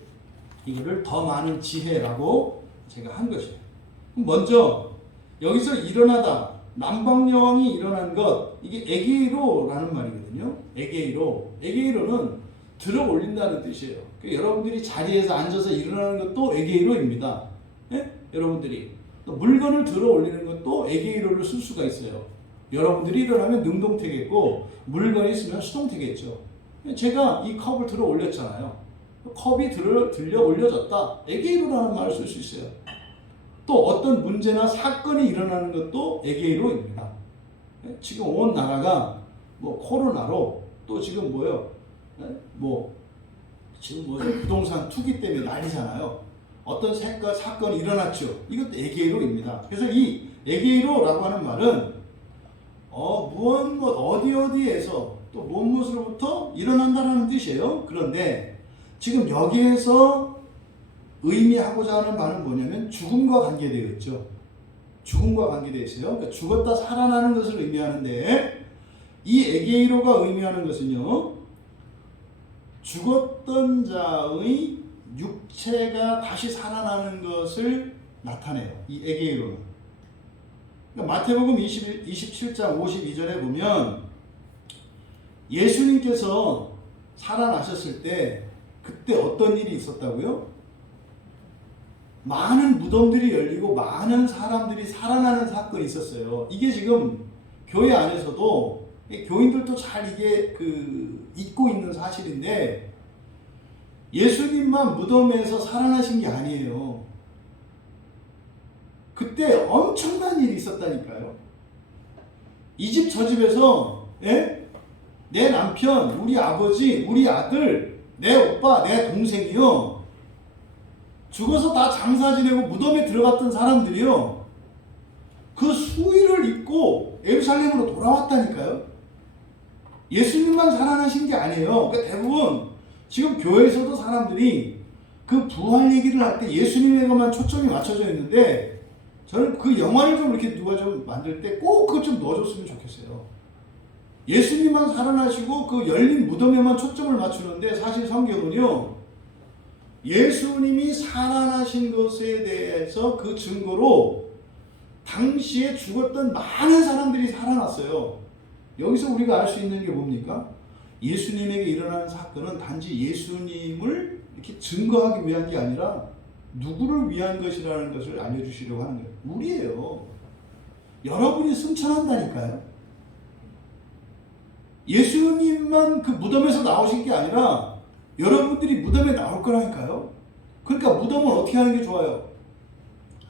이거를 더 많은 지혜라고 제가 한 것이에요. 먼저 여기서 일어나다 남방여왕이 일어난 것, 이게 에게이로라는 말이거든요. 에게이로는 들어 올린다는 뜻이에요. 그러니까 여러분들이 자리에서 앉아서 일어나는 것도 에게이로입니다. 예? 여러분들이 또 물건을 들어 올리는 것도 에게이로를 쓸 수가 있어요. 여러분들이 일어나면 능동태겠고 물건이 있으면 수동태겠죠. 제가 이 컵을 들어 올렸잖아요. 컵이 들려 올려졌다. 에게이로라는 말을 쓸 수 있어요. 또 어떤 문제나 사건이 일어나는 것도 에게이로입니다. 지금 온 나라가 뭐 코로나로 또 지금 지금 부동산 투기 때문에 난리잖아요. 어떤 사건이 일어났죠. 이것도 에게이로입니다. 그래서 이 에게이로라고 하는 말은 어디에서 또 무엇으로부터 일어난다는 뜻이에요. 그런데 지금 여기에서 의미하고자 하는 말은 뭐냐면 죽음과 관계되어 있죠. 죽음과 관계되어 있어요. 그러니까 죽었다 살아나는 것을 의미하는데 이 에게이로가 의미하는 것은요, 죽었던 자의 육체가 다시 살아나는 것을 나타내요. 이 에게이로는. 그러니까 마태복음 27장 52절에 보면 예수님께서 살아나셨을 때 그때 어떤 일이 있었다고요? 많은 무덤들이 열리고 많은 사람들이 살아나는 사건이 있었어요. 이게 지금 교회 안에서도 교인들도 잘 이게 잊고 있는 사실인데, 예수님만 무덤에서 살아나신 게 아니에요. 그때 엄청난 일이 있었다니까요. 이 집 저 집에서 내 남편, 우리 아버지, 우리 아들, 내 오빠, 내 동생이요, 죽어서 다 장사 지내고 무덤에 들어갔던 사람들이요, 그 수위를 잊고 예루살렘으로 돌아왔다니까요. 예수님만 살아나신 게 아니에요. 그러니까 대부분 지금 교회에서도 사람들이 그 부활 얘기를 할 때 예수님에게만 초점이 맞춰져 있는데, 저는 그 영화를 좀 이렇게 누가 좀 만들 때 꼭 그거 좀 넣어줬으면 좋겠어요. 예수님만 살아나시고 그 열린 무덤에만 초점을 맞추는데, 사실 성경은요, 예수님이 살아나신 것에 대해서 그 증거로 당시에 죽었던 많은 사람들이 살아났어요. 여기서 우리가 알 수 있는 게 뭡니까? 예수님에게 일어나는 사건은 단지 예수님을 이렇게 증거하기 위한 게 아니라 누구를 위한 것이라는 것을 알려주시려고 하는 거예요. 우리예요. 여러분이 승천한다니까요. 예수님만 그 무덤에서 나오신 게 아니라 여러분들이 무덤에 나올 거라니까요. 그러니까 무덤을 어떻게 하는 게 좋아요?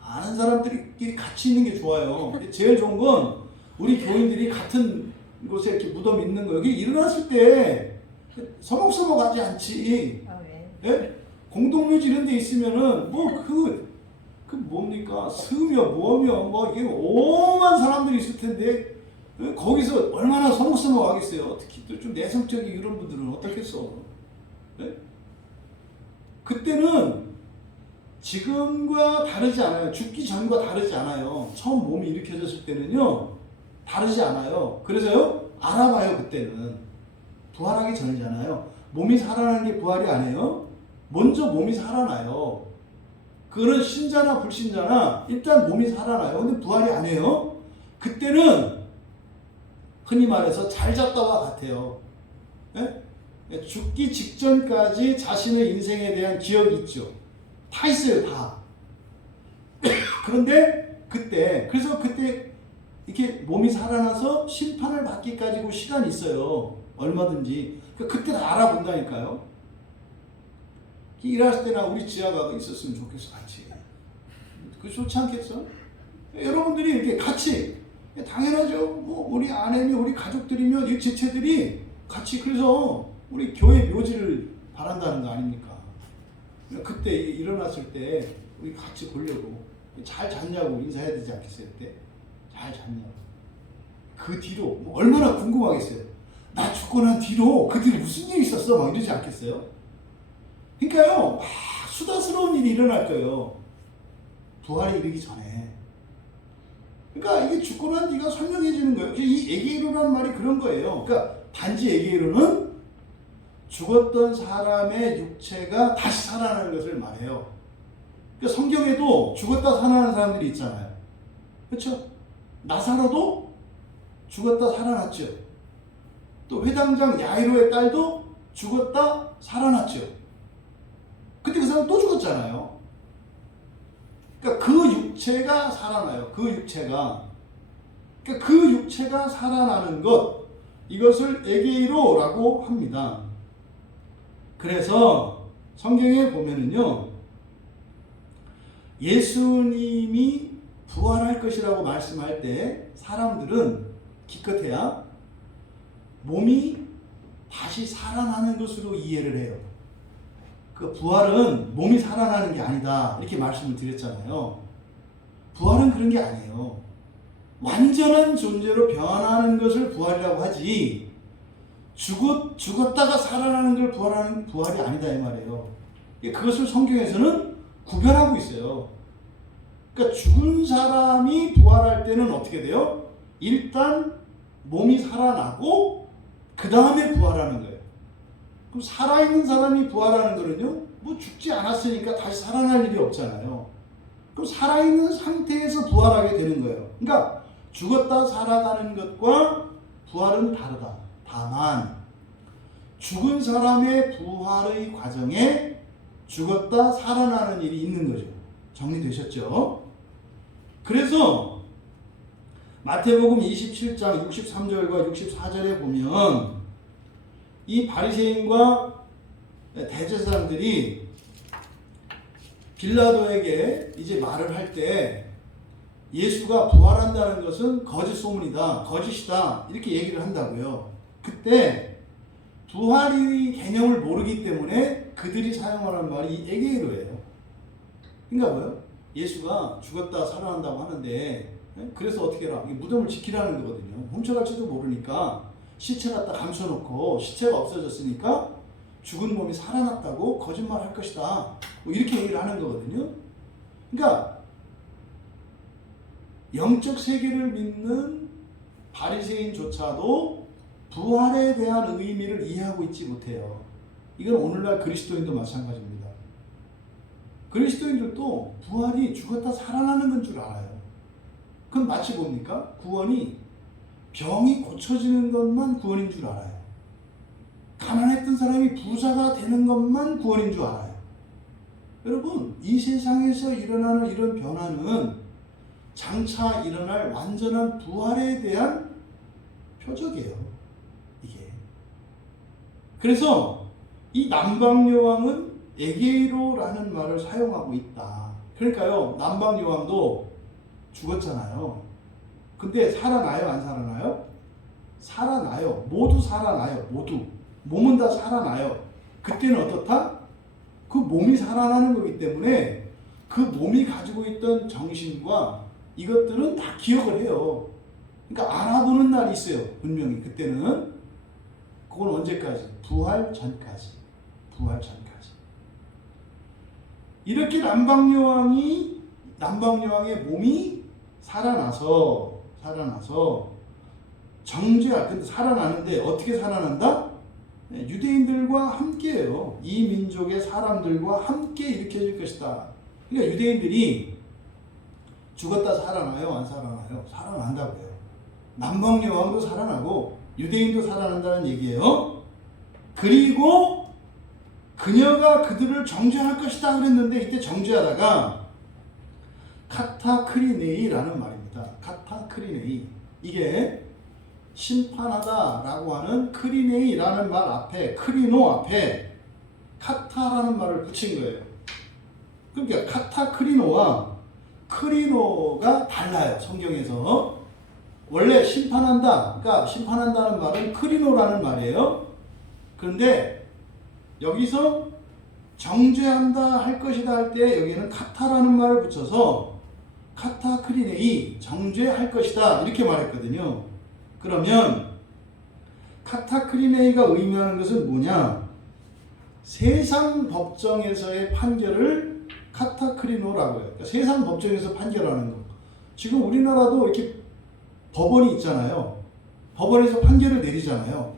아는 사람들끼리 같이 있는 게 좋아요. 제일 좋은 건 우리 교인들이 같은 곳에 이렇게 무덤 있는 거, 여기 일어났을 때 서먹서먹하지 않지. 예? 공동묘지 이런 데 있으면은 뭡니까? 스며 이게 오만 사람들이 있을 텐데 거기서 얼마나 서먹서먹하겠어요. 특히 또 좀 내성적인 이런 분들은 어떻겠어? 예? 그때는 지금과 다르지 않아요. 죽기 전과 다르지 않아요. 처음 몸이 일으켜졌을 때는요, 다르지 않아요. 그래서요, 알아봐요. 그때는 부활하기 전이잖아요. 몸이 살아나는 게 부활이 아니에요. 먼저 몸이 살아나요. 그거는 신자나 불신자나 일단 몸이 살아나요. 근데 부활이 아니에요. 그때는 흔히 말해서 잘 잤다와 같아요. 예? 죽기 직전까지 자신의 인생에 대한 기억이 있죠. 다 있어요, 다. 그런데 그래서 그때 이렇게 몸이 살아나서 심판을 받기까지 그 시간이 있어요. 얼마든지. 그때 다 알아본다니까요. 일할 때나 우리 지하가 있었으면 좋겠어, 같이. 그거 좋지 않겠어? 여러분들이 이렇게 같이, 당연하죠. 뭐 우리 아내며 우리 가족들이며 이 지체들이 같이, 그래서 우리 교회 묘지를 바란다는 거 아닙니까? 그때 일어났을 때 우리 같이 보려고, 잘 잤냐고 인사해야 되지 않겠어요? 그때 잘 잤냐고. 그 뒤로 뭐 얼마나 궁금하겠어요. 나 죽고 난 뒤로 그 뒤로 무슨 일이 있었어? 막 이러지 않겠어요? 그러니까요, 수다스러운 일이 일어날 거예요. 부활에 이르기 전에. 그러니까 이게 죽고 난 뒤가 설명해 주는 거예요. 이 에게이로라는 말이 그런 거예요. 그러니까 단지 에게이로는 죽었던 사람의 육체가 다시 살아나는 것을 말해요. 그러니까 성경에도 죽었다 살아나는 사람들이 있잖아요. 그렇죠? 나사로도 죽었다 살아났죠. 또 회당장 야이로의 딸도 죽었다 살아났죠. 근데 그 사람 또 죽었잖아요. 그러니까 그 육체가 살아나요. 그 육체가. 그러니까 그 육체가 살아나는 것, 이것을 에게이로라고 합니다. 그래서 성경에 보면은요, 예수님이 부활할 것이라고 말씀할 때 사람들은 기껏해야 몸이 다시 살아나는 것으로 이해를 해요. 그 부활은 몸이 살아나는 게 아니다, 이렇게 말씀을 드렸잖아요. 부활은 그런 게 아니에요. 완전한 존재로 변하는 것을 부활이라고 하지, 죽었다가 살아나는 걸 부활이 아니다, 이 말이에요. 그것을 성경에서는 구별하고 있어요. 그러니까 죽은 사람이 부활할 때는 어떻게 돼요? 일단 몸이 살아나고 그 다음에 부활하는 거예요. 그럼 살아있는 사람이 부활하는 거는요, 뭐 죽지 않았으니까 다시 살아날 일이 없잖아요. 그럼 살아있는 상태에서 부활하게 되는 거예요. 그러니까 죽었다 살아가는 것과 부활은 다르다. 다만 죽은 사람의 부활의 과정에 죽었다 살아나는 일이 있는 거죠. 정리되셨죠? 그래서 마태복음 27장 63절과 64절에 보면 이 바리새인과 대제사장들이 빌라도에게 이제 말을 할 때 예수가 부활한다는 것은 거짓 소문이다, 거짓이다, 이렇게 얘기를 한다고요. 그때 부활의 개념을 모르기 때문에 그들이 사용하는 말이 이 에게이로예요. 그러니까 뭐예요? 예수가 죽었다 살아난다고 하는데, 그래서 어떻게 해라? 무덤을 지키라는 거거든요. 훔쳐갈지도 모르니까 시체 갖다 감춰놓고 시체가 없어졌으니까 죽은 몸이 살아났다고 거짓말 할 것이다, 뭐 이렇게 얘기를 하는 거거든요. 그러니까 영적 세계를 믿는 바리새인조차도 부활에 대한 의미를 이해하고 있지 못해요. 이건 오늘날 그리스도인도 마찬가지입니다. 그리스도인들도 부활이 죽었다 살아나는 건 줄 알아요. 그럼 마치 뭡니까? 구원이 병이 고쳐지는 것만 구원인 줄 알아요. 가난했던 사람이 부자가 되는 것만 구원인 줄 알아요. 여러분, 이 세상에서 일어나는 이런 변화는 장차 일어날 완전한 부활에 대한 표적이에요, 이게. 그래서 이 남방여왕은 에게이로라는 말을 사용하고 있다. 그러니까요, 남방여왕도 죽었잖아요. 근데 살아나요, 안 살아나요? 살아나요. 모두 살아나요. 모두. 몸은 다 살아나요. 그때는 어떻다? 그 몸이 살아나는 거기 때문에 그 몸이 가지고 있던 정신과 이것들은 다 기억을 해요. 그러니까 알아보는 날이 있어요, 분명히. 그때는. 그건 언제까지? 부활 전까지. 부활 전까지. 이렇게 남방여왕의 몸이 살아나서 정죄할, 근데 살아나는데 어떻게 살아난다? 유대인들과 함께예요. 이 민족의 사람들과 함께 일으켜질 것이다. 그러니까 유대인들이 죽었다 살아나요, 안 살아나요? 살아난다고요. 남방여왕도 살아나고 유대인도 살아난다는 얘기예요. 그리고 그녀가 그들을 정죄할 것이다 그랬는데, 이때 정죄하다가 카타크리네이라는 말입니다. 카타크리네이. 이게 심판하다라고 하는 크리네이라는 말 앞에, 크리노 앞에 카타라는 말을 붙인 거예요. 그러니까 카타크리노와 크리노가 달라요, 성경에서. 원래 심판한다, 그러니까 심판한다는 말은 크리노라는 말이에요. 그런데 여기서 정죄한다, 할 것이다 할 때 여기는 카타라는 말을 붙여서 카타크리네이, 정죄할 것이다, 이렇게 말했거든요. 그러면 카타크리네이가 의미하는 것은 뭐냐? 세상 법정에서의 판결을 카타크리노라고 해요. 그러니까 세상 법정에서 판결하는 거. 지금 우리나라도 이렇게 법원이 있잖아요. 법원에서 판결을 내리잖아요.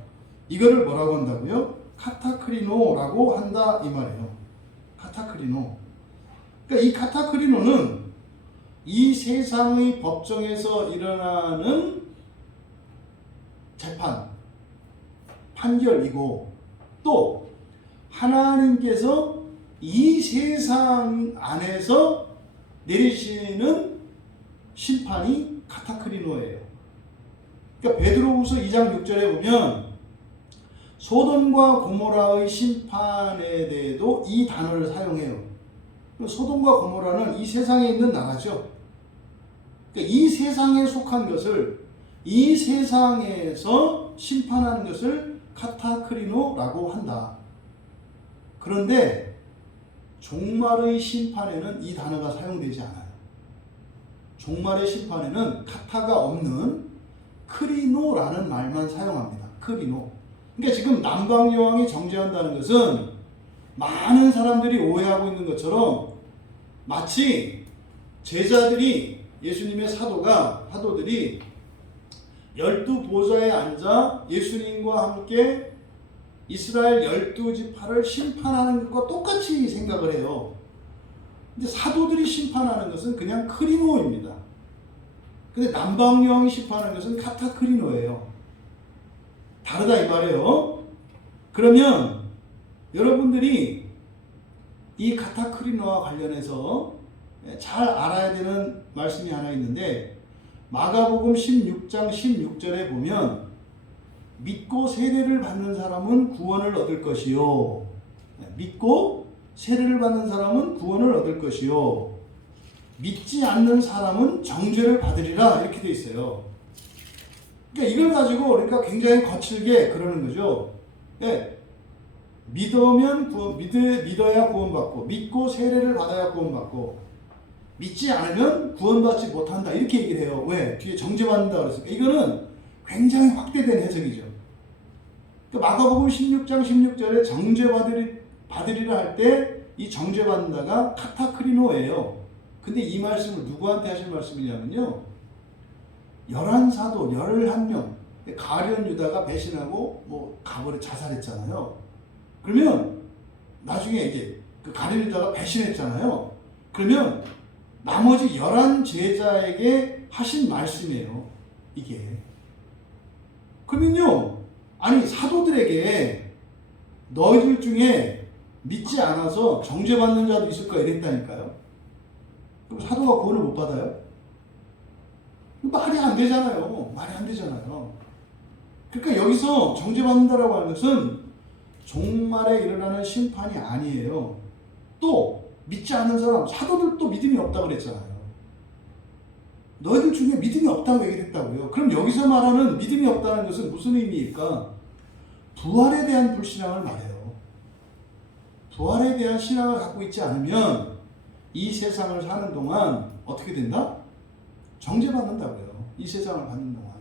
이거를 뭐라고 한다고요? 카타크리노라고 한다 이 말이에요. 카타크리노. 그러니까 이 카타크리노는 이 세상의 법정에서 일어나는 재판, 판결이고 또 하나님께서 이 세상 안에서 내리시는 심판이 카타크리노예요. 그러니까 베드로후서 2장 6절에 보면 소돔과 고모라의 심판에 대해도 이 단어를 사용해요. 소돔과 고모라는 이 세상에 있는 나라죠. 그러니까 이 세상에 속한 것을 이 세상에서 심판하는 것을 카타크리노라고 한다. 그런데 종말의 심판에는 이 단어가 사용되지 않아요. 종말의 심판에는 카타가 없는 크리노라는 말만 사용합니다. 크리노. 그러니까 지금 남방여왕이 정죄한다는 것은 많은 사람들이 오해하고 있는 것처럼 마치 제자들이 예수님의 사도들이 12보좌에 앉아 예수님과 함께 이스라엘 12지파를 심판하는 것과 똑같이 생각을 해요. 근데 사도들이 심판하는 것은 그냥 크리노입니다. 근데 남방여왕이 심판하는 것은 카타크리노예요. 다르다 이 말이에요. 그러면 여러분들이 이 카타크리노와 관련해서 잘 알아야 되는 말씀이 하나 있는데 마가복음 16장 16절에 보면 믿고 세례를 받는 사람은 구원을 얻을 것이요. 믿고 세례를 받는 사람은 구원을 얻을 것이요. 믿지 않는 사람은 정죄를 받으리라 이렇게 돼 있어요. 그러니까 이걸 가지고 그러니까 굉장히 거칠게 그러는 거죠. 네. 믿어야 구원받고 믿고 세례를 받아야 구원받고 믿지 않으면 구원받지 못한다 이렇게 얘기를 해요. 왜? 뒤에 정죄받는다 그랬으니까. 이거는 굉장히 확대된 해석이죠. 마가복음 16장 16절에 정죄받으리라 할 때 이 정죄받는다가 카타크리노예요. 근데 이 말씀을 누구한테 하실 말씀이냐면요. 11사도 11명 가룟 유다가 배신하고 가버려 자살했잖아요. 그러면 나중에 이제 그 가룟 유다가 배신했잖아요. 그러면 나머지 11제자에게 하신 말씀이에요. 이게. 그러면요. 아니 사도들에게 너희들 중에 믿지 않아서 정죄받는 자도 있을 거야 이랬다니까요. 그럼 사도가 구원을 못 받아요? 말이 안 되잖아요. 말이 안 되잖아요. 그러니까 여기서 정죄받는다라고 하는 것은 종말에 일어나는 심판이 아니에요. 또 믿지 않는 사람, 사도들도 믿음이 없다고 그랬잖아요. 너희들 중에 믿음이 없다고 얘기했다고요. 그럼 여기서 말하는 믿음이 없다는 것은 무슨 의미일까? 부활에 대한 불신앙을 말해요. 부활에 대한 신앙을 갖고 있지 않으면 이 세상을 사는 동안 어떻게 된다? 정죄받는다고요. 이 세상을 받는 동안.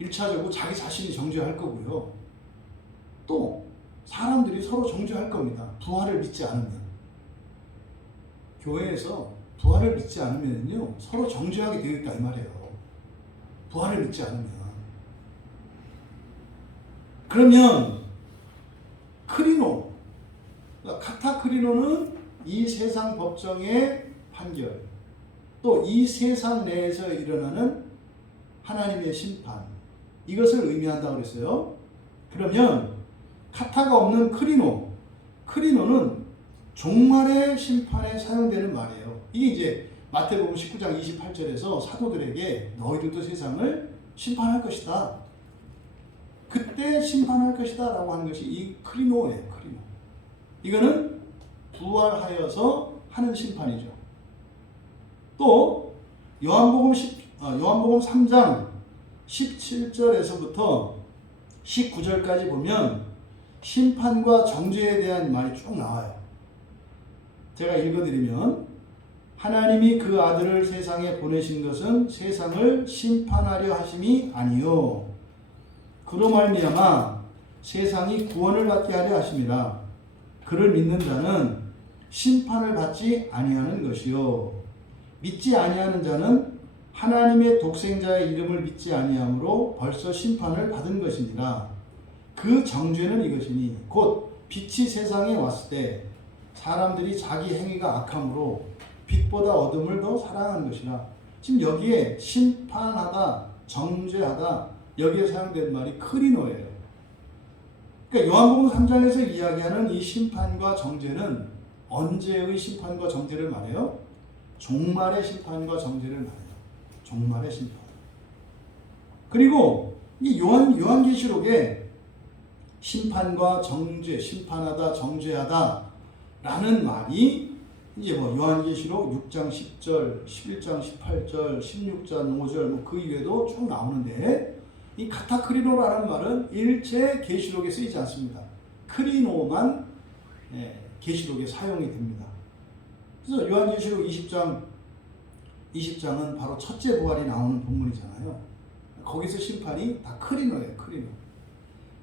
1차적으로 자기 자신이 정죄할 거고요. 또 사람들이 서로 정죄할 겁니다. 부활을 믿지 않으면. 교회에서 부활을 믿지 않으면요 서로 정죄하게 되어 있다 이 말이에요. 부활을 믿지 않으면. 그러면 크리노, 카타크리노는 이 세상 법정의 판결, 또 이 세상 내에서 일어나는 하나님의 심판, 이것을 의미한다고 그랬어요. 그러면 카타가 없는 크리노는 종말의 심판에 사용되는 말이에요. 이게 이제 마태복음 19장 28절에서 사도들에게 너희들도 세상을 심판할 것이다. 그때 심판할 것이다 라고 하는 것이 이 크리노예요. 크리노. 이거는 부활하여서 하는 심판이죠. 또 요한복음 3장 17절에서부터 19절까지 보면 심판과 정죄에 대한 말이 쭉 나와요. 제가 읽어드리면 하나님이 그 아들을 세상에 보내신 것은 세상을 심판하려 하심이 아니요 그로 말미암아 세상이 구원을 받게 하려 하심이라. 그를 믿는 자는 심판을 받지 아니하는 것이요 믿지 아니하는 자는 하나님의 독생자의 이름을 믿지 아니하므로 벌써 심판을 받은 것이니라. 그 정죄는 이것이니 곧 빛이 세상에 왔을 때 사람들이 자기 행위가 악함으로 빛보다 어둠을 더 사랑하는 것이라. 지금 여기에 심판하다, 정죄하다 여기에 사용된 말이 크리노예요. 그러니까 요한복음 3장에서 이야기하는 이 심판과 정죄는 언제의 심판과 정죄를 말해요? 종말의 심판과 정죄를 말해요. 종말의 심판. 그리고 이 요한계시록에 심판과 정죄, 심판하다, 정죄하다 라는 말이 이제 뭐 요한계시록 6장 10절, 11장 18절, 16장 5절 그 이외에도 쭉 나오는데 이 카타크리노라는 말은 일체 계시록에 쓰이지 않습니다. 크리노만 계시록에 사용이 됩니다. 그래서 요한계시록 20장은 바로 첫째 부활이 나오는 본문이잖아요. 거기서 심판이 다 크리노예요. 크리노.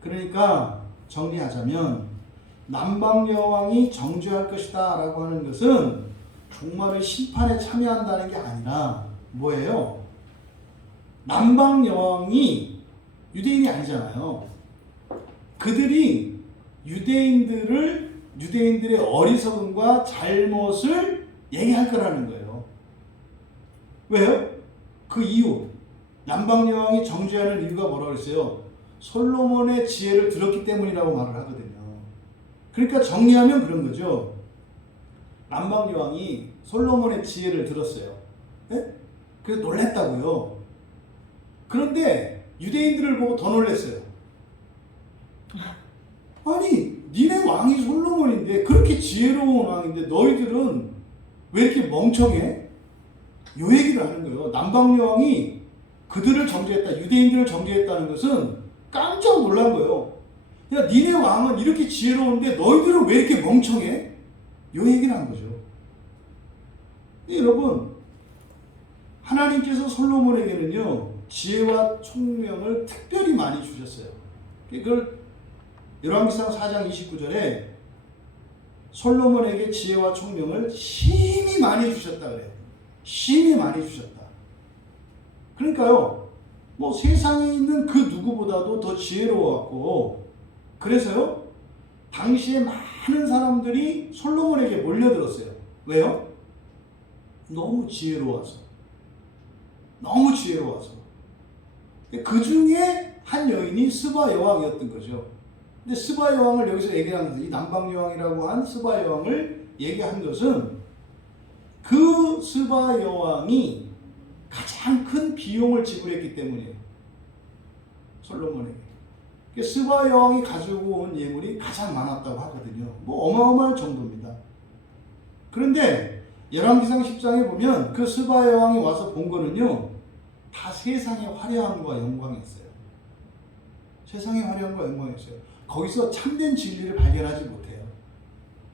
그러니까 정리하자면 남방여왕이 정죄할 것이다 라고 하는 것은 종말의 심판에 참여한다는 게 아니라 뭐예요? 남방여왕이 유대인이 아니잖아요. 그들이 유대인들의 어리석음과 잘못을 얘기할 거라는 거예요. 왜요? 그 이유. 남방여왕이 정죄하는 이유가 뭐라고 했어요? 솔로몬의 지혜를 들었기 때문이라고 말을 하거든요. 그러니까 정리하면 그런 거죠. 남방여왕이 솔로몬의 지혜를 들었어요. 네? 그래서 놀랬다고요. 그런데 유대인들을 보고 더 놀랬어요. 아니, 니네 왕이 솔로몬인데 그렇게 지혜로운 왕인데 너희들은 왜 이렇게 멍청해? 요 얘기를 하는 거예요. 남방여왕이 그들을 정죄했다, 유대인들을 정죄했다는 것은 깜짝 놀란 거예요. 야, 니네 왕은 이렇게 지혜로운데 너희들은 왜 이렇게 멍청해? 요 얘기를 한 거죠. 여러분, 하나님께서 솔로몬에게는요 지혜와 총명을 특별히 많이 주셨어요. 그걸 열왕기상 4장 29절에 솔로몬에게 지혜와 총명을 심히 많이 주셨다 그래요. 심히 많이 주셨다. 그러니까요, 뭐 세상에 있는 그 누구보다도 더 지혜로웠고, 그래서요 당시에 많은 사람들이 솔로몬에게 몰려들었어요. 왜요? 너무 지혜로워서. 너무 지혜로워서. 그 중에 한 여인이 스바 여왕이었던 거죠. 근데 스바 여왕을 여기서 얘기한 것은, 이 남방 여왕이라고 한 스바 여왕을 얘기한 것은 그 스바 여왕이 가장 큰 비용을 지불했기 때문이에요. 솔로몬에게. 스바 여왕이 가지고 온 예물이 가장 많았다고 하거든요. 뭐 어마어마할 정도입니다. 그런데 열왕기상 10장에 보면 그 스바 여왕이 와서 본 거는요, 다 세상의 화려함과 영광이었어요. 세상의 화려함과 영광이었어요. 거기서 참된 진리를 발견하지 못해요.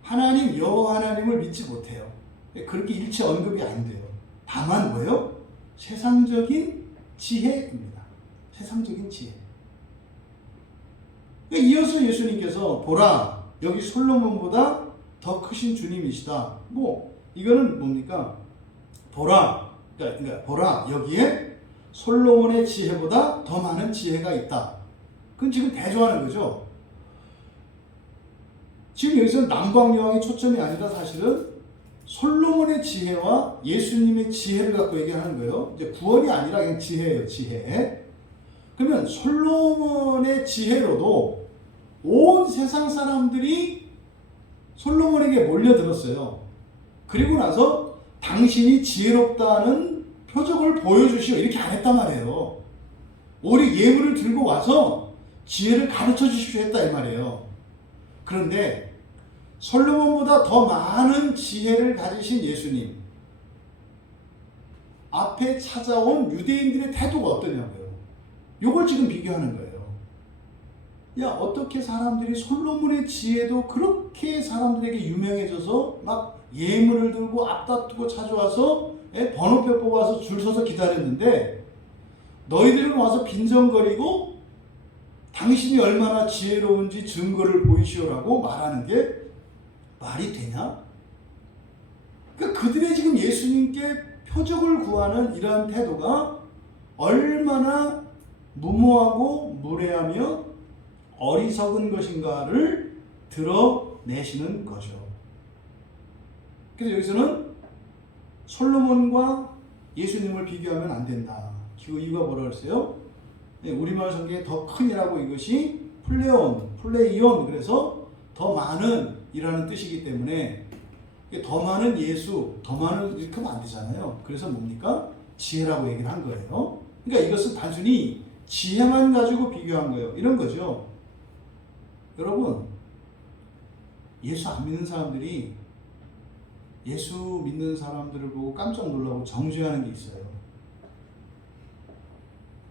하나님, 여호와 하나님을 믿지 못해요. 그렇게 일체 언급이 안 돼요. 다만 뭐예요? 세상적인 지혜입니다. 세상적인 지혜. 이어서 예수님께서 보라, 여기 솔로몬보다 더 크신 주님이시다. 뭐 이거는 뭡니까? 보라, 그러니까 보라, 여기에 솔로몬의 지혜보다 더 많은 지혜가 있다. 그건 지금 대조하는 거죠. 지금 여기서 남방여왕의 초점이 아니라 사실은 솔로몬의 지혜와 예수님의 지혜를 갖고 얘기하는 거예요. 이제 구원이 아니라 그냥 지혜예요, 지혜. 그러면 솔로몬의 지혜로도 온 세상 사람들이 솔로몬에게 몰려들었어요. 그리고 나서 당신이 지혜롭다는 표적을 보여주시오, 이렇게 안 했단 말이에요. 오히려 예물을 들고 와서 지혜를 가르쳐 주십시오 했다 이 말이에요. 그런데 솔로몬보다 더 많은 지혜를 가지신 예수님 앞에 찾아온 유대인들의 태도가 어떠냐고요. 이걸 지금 비교하는 거예요. 야, 어떻게 사람들이 솔로몬의 지혜도 그렇게 사람들에게 유명해져서 막 예물을 들고 앞다투고 찾아와서 번호표 뽑아서 줄 서서 기다렸는데, 너희들은 와서 빈정거리고 당신이 얼마나 지혜로운지 증거를 보이시오라고 말하는 게 말이 되냐? 그러니까 그들의 지금 예수님께 표적을 구하는 이러한 태도가 얼마나 무모하고 무례하며 어리석은 것인가를 드러내시는 거죠. 그래서 여기서는 솔로몬과 예수님을 비교하면 안 된다. 그 이유가 뭐라고 했어요? 우리말 성경에 더 큰이라고 이것이 플레이온, 그래서 더 많은 이라는 뜻이기 때문에 더 많은 예수, 더 많은 이렇게 하면 안 되잖아요. 그래서 뭡니까? 지혜라고 얘기를 한 거예요. 그러니까 이것은 단순히 지혜만 가지고 비교한 거예요. 이런 거죠. 여러분, 예수 안 믿는 사람들이 예수 믿는 사람들을 보고 깜짝 놀라고 정죄하는 게 있어요.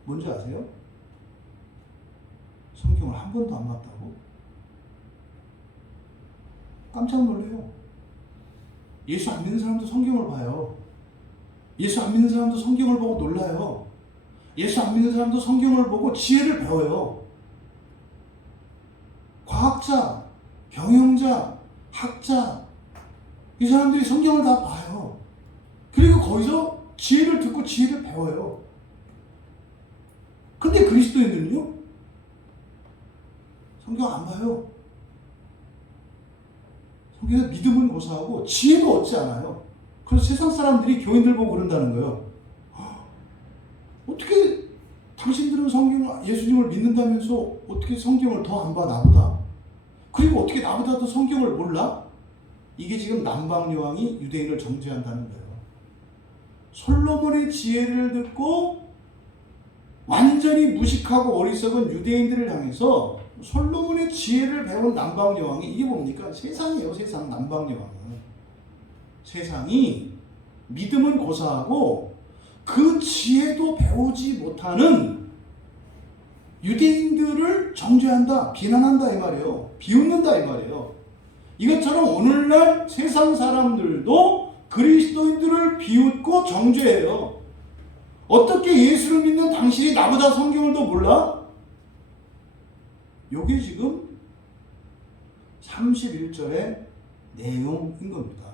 뭔지 아세요? 성경을 한 번도 안 봤다고? 깜짝 놀래요. 예수 안 믿는 사람도 성경을 봐요. 예수 안 믿는 사람도 성경을 보고 놀라요. 예수 안 믿는 사람도 성경을 보고 지혜를 배워요. 과학자, 경영자, 학자, 이 사람들이 성경을 다 봐요. 그리고 거기서 지혜를 듣고 지혜를 배워요. 근데 그리스도인들은요? 성경 안 봐요. 성경에서 믿음은 고사하고 지혜도 얻지 않아요. 그래서 세상 사람들이 교인들 보고 그런다는 거예요. 어떻게 당신들은 예수님을 믿는다면서 어떻게 성경을 더 안 봐, 나보다? 그리고 어떻게 나보다 더 성경을 몰라? 이게 지금 남방여왕이 유대인을 정죄한다는 거예요. 솔로몬의 지혜를 듣고 완전히 무식하고 어리석은 유대인들을 향해서 솔로몬의 지혜를 배운 남방여왕이, 이게 뭡니까? 세상이에요. 세상. 남방여왕은 세상이 믿음은 고사하고 그 지혜도 배우지 못하는 유대인들을 정죄한다, 비난한다 이 말이에요. 비웃는다 이 말이에요. 이것처럼 오늘날 세상 사람들도 그리스도인들을 비웃고 정죄해요. 어떻게 예수를 믿는 당신이 나보다 성경을 더 몰라? 이게 지금 31절의 내용인 겁니다.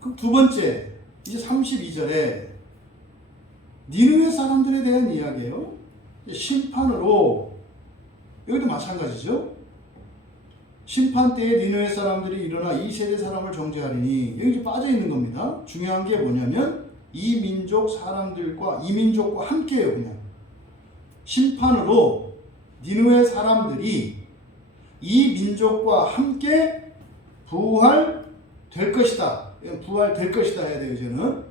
그럼 두 번째, 이제 32절에 니느웨 사람들에 대한 이야기예요. 심판으로, 여기도 마찬가지죠. 심판 때에 니느웨 사람들이 일어나 이 세대 사람을 정죄하리니, 여기 빠져 있는 겁니다. 중요한 게 뭐냐면 이 민족과 함께예요. 그냥 심판으로 니느웨 사람들이 이 민족과 함께 부활될 것이다. 부활될 것이다 해야 돼요. 이제는.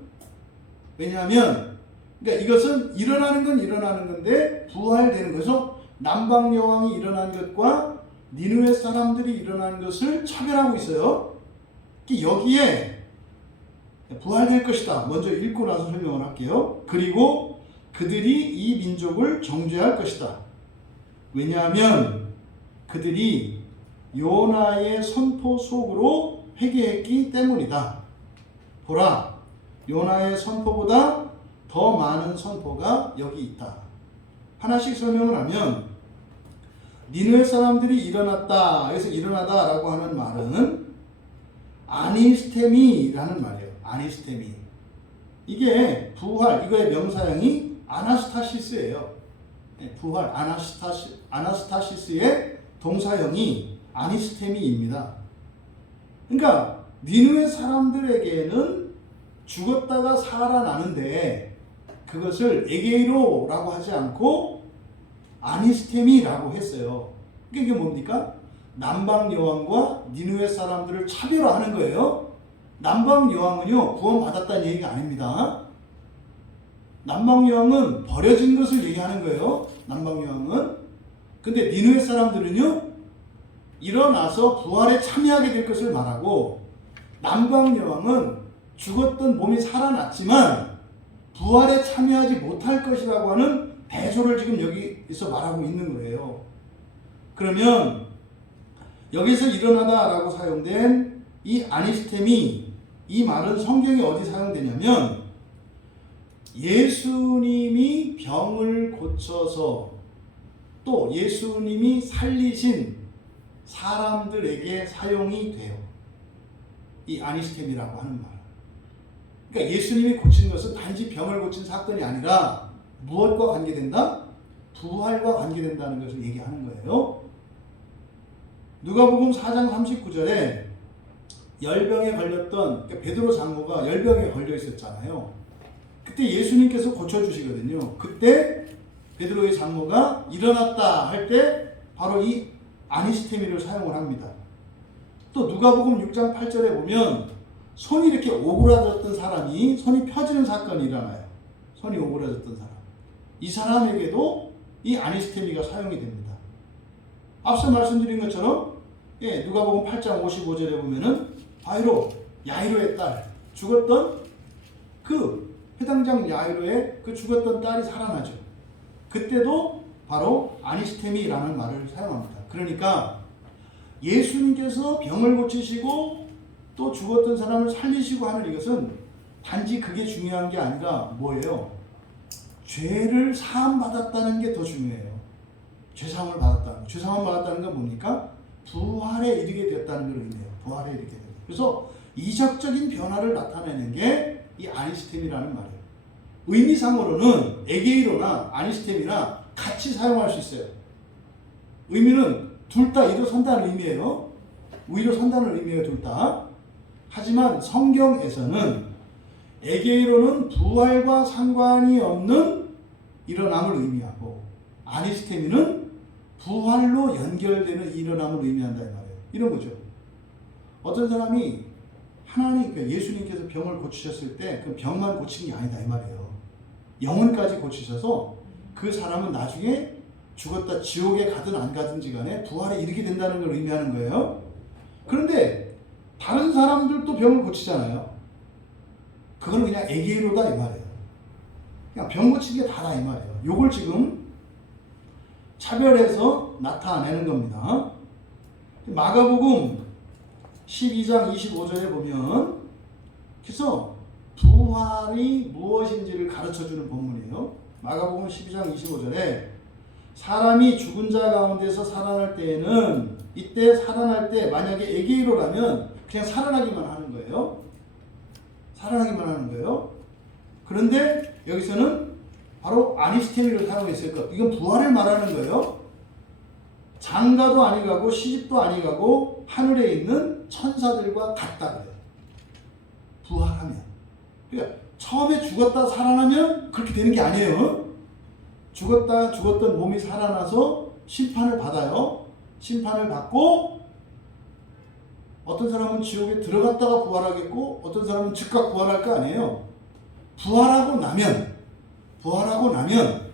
왜냐하면 그러니까 이것은 일어나는 건 일어나는 건데 부활되는 것은 남방여왕이 일어난 것과 니느웨 사람들이 일어나는 것을 차별하고 있어요. 여기에 부활될 것이다. 먼저 읽고 나서 설명을 할게요. 그리고 그들이 이 민족을 정죄할 것이다. 왜냐하면 그들이 요나의 선포 속으로 회개했기 때문이다. 보라, 요나의 선포보다 더 많은 선포가 여기 있다. 하나씩 설명을 하면 니느웨 사람들이 일어났다. 그래서 일어나다라고 하는 말은 아니스테미라는 말이에요. 아니스테미. 이게 부활, 이거의 명사형이 아나스타시스예요. 부활, 아나스타시스의 동사형이 아니스테미입니다. 그러니까 니느웨 사람들에게는 죽었다가 살아나는데 그것을 에게이로라고 하지 않고 아니스테미라고 했어요. 이게 뭡니까? 남방여왕과 니느웨 사람들을 차별화하는 거예요. 남방여왕은요, 구원받았다는 얘기가 아닙니다. 남방여왕은 버려진 것을 얘기하는 거예요. 남방여왕은. 근데 니느웨 사람들은요, 일어나서 부활에 참여하게 될 것을 말하고, 남방여왕은 죽었던 몸이 살아났지만 부활에 참여하지 못할 것이라고 하는 배조를 지금 여기서 말하고 있는 거예요. 그러면 여기서 일어나다라고 사용된 이 아니스테미, 이 말은 성경에 어디 사용되냐면 예수님이 병을 고쳐서 또 예수님이 살리신 사람들에게 사용이 돼요. 이 아니스테미라고 하는 말. 그러니까 예수님이 고친 것은 단지 병을 고친 사건이 아니라 무엇과 관계된다? 부활과 관계된다는 것을 얘기하는 거예요. 누가복음 4장 39절에 열병에 걸렸던 베드로 장로가 열병에 걸려 있었잖아요. 그때 예수님께서 고쳐주시거든요. 그때 베드로의 장로가 일어났다 할 때 바로 이 아니스테미를 사용을 합니다. 또 누가복음 6장 8절에 보면 손이 이렇게 오그라졌던 사람이 손이 펴지는 사건이 일어나요. 손이 오그라졌던 사람. 이 사람에게도 이 아니스테미가 사용이 됩니다. 앞서 말씀드린 것처럼 누가복음 8장 55절에 보면은 바로 야이로의 딸 죽었던 그 회당장 야이로의 그 죽었던 딸이 살아나죠. 그때도 바로 아니스테미라는 말을 사용합니다. 그러니까 예수님께서 병을 고치시고 또 죽었던 사람을 살리시고 하는 이것은 단지 그게 중요한 게 아니라 뭐예요? 죄를 사함받았다는 게 더 중요해요. 죄사함을 받았다는 거. 죄사함을 받았다는 건 뭡니까? 부활에 이르게 되었다는 걸 의미해요. 부활에 이르게 되었다. 그래서 이적적인 변화를 나타내는 게 이 아니스템이라는 말이에요. 의미상으로는 에게이로나 아니스템이나 같이 사용할 수 있어요. 의미는 둘 다 일어선다는 의미예요. 일어선다는 의미예요. 둘 다. 하지만 성경에서는 에게이로는 부활과 상관이 없는 일어남을 의미하고 아니스테미는 부활로 연결되는 일어남을 의미한다 이 말이에요. 이런 거죠. 어떤 사람이 하나님, 예수님께서 병을 고치셨을 때 그 병만 고친 게 아니다 이 말이에요. 영혼까지 고치셔서 그 사람은 나중에 죽었다 지옥에 가든 안 가든지 간에 부활에 이르게 된다는 걸 의미하는 거예요. 그런데 다른 사람들도 병을 고치잖아요. 그건 그냥 에게이로다 이 말이에요. 그냥 병 고치는 게 다다 이 말이에요. 요걸 지금 차별해서 나타내는 겁니다. 마가복음 12장 25절에 보면 그래서 부활이 무엇인지를 가르쳐주는 본문이에요. 마가복음 12장 25절에 사람이 죽은 자 가운데서 살아날 때에는 이때 살아날 때 만약에 에게이로라면 그냥 살아나기만 하는 거예요. 살아나기만 하는 거예요. 그런데 여기서는 바로 아니스테미를 사용했을 것. 이건 부활을 말하는 거예요. 장가도 아니 가고 시집도 아니 가고 하늘에 있는 천사들과 같다 그래요. 부활하면. 그러니까 처음에 죽었다 살아나면 그렇게 되는 게 아니에요. 죽었던 몸이 살아나서 심판을 받아요. 심판을 받고 어떤 사람은 지옥에 들어갔다가 부활하겠고 어떤 사람은 즉각 부활할 거 아니에요. 부활하고 나면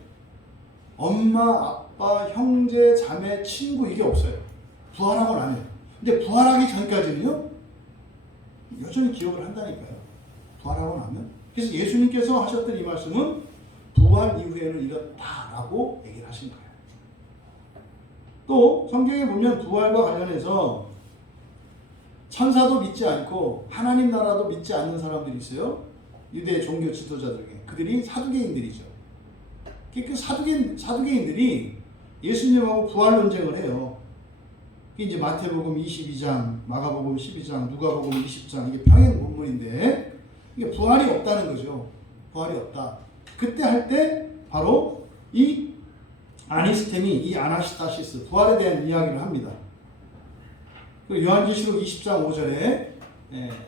엄마, 아빠, 형제, 자매, 친구 이게 없어요. 부활하고 나면. 근데 부활하기 전까지는요 여전히 기억을 한다니까요. 부활하고 나면. 그래서 예수님께서 하셨던 이 말씀은 부활 이후에는 이렇다라고 얘기를 하신 거예요. 또 성경에 보면 부활과 관련해서 천사도 믿지 않고 하나님 나라도 믿지 않는 사람들이 있어요. 유대 종교 지도자들 중에. 그들이 사두개인들이죠. 그 사두개인들이 예수님하고 부활 논쟁을 해요. 이제 마태복음 22장, 마가복음 12장, 누가복음 20장 이게 평행 본문인데 이게 부활이 없다는 거죠. 부활이 없다. 그때 할 때 바로 이 아니스템이 이 아나스타시스 부활에 대한 이야기를 합니다. 요한계시록 20장 5절에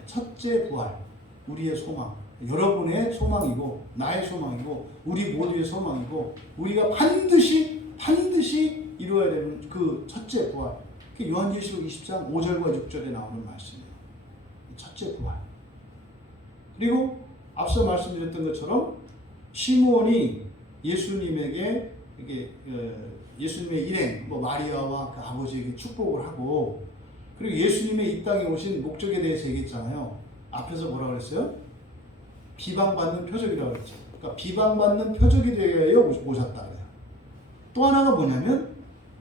첫째 부활, 우리의 소망, 여러분의 소망이고 나의 소망이고 우리 모두의 소망이고 우리가 반드시 이루어야 되는 그 첫째 부활. 요한계시록 20장 5절과 6절에 나오는 말씀이에요. 첫째 부활. 그리고 앞서 말씀드렸던 것처럼 시므온이 예수님에게 예수님의 일행, 마리아와 그 아버지에게 축복을 하고 그리고 예수님의 이 땅에 오신 목적에 대해서 얘기했잖아요. 앞에서 뭐라 그랬어요? 비방받는 표적이라고 그랬죠. 그러니까 비방받는 표적이 되어 오셨다 그래요. 또 하나가 뭐냐면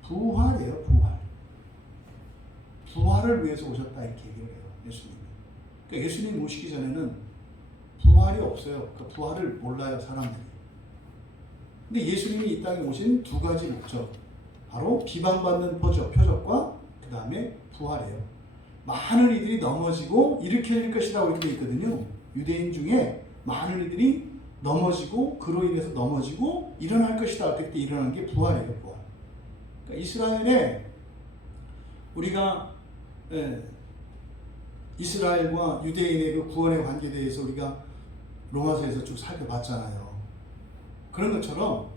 부활이에요. 부활을 위해서 오셨다 이렇게 얘기를 해요. 예수님. 그러니까 예수님 오시기 전에는 부활이 없어요. 그러니까 부활을 몰라요 사람들이. 근데 예수님이 이 땅에 오신 두 가지 목적. 바로 비방받는 표적과 그 다음에 부활이에요. 많은 이들이 넘어지고 일으켜질 것이라고 이렇게 있거든요. 유대인 중에 많은 이들이 넘어지고 그로 인해서 넘어지고 일어날 것이다 할 때 그때 일어나는 게 부활이에요. 부활. 그러니까 이스라엘에 우리가 이스라엘과 유대인의 그 구원의 관계에 대해서 우리가 로마서에서 쭉 살펴봤잖아요. 그런 것처럼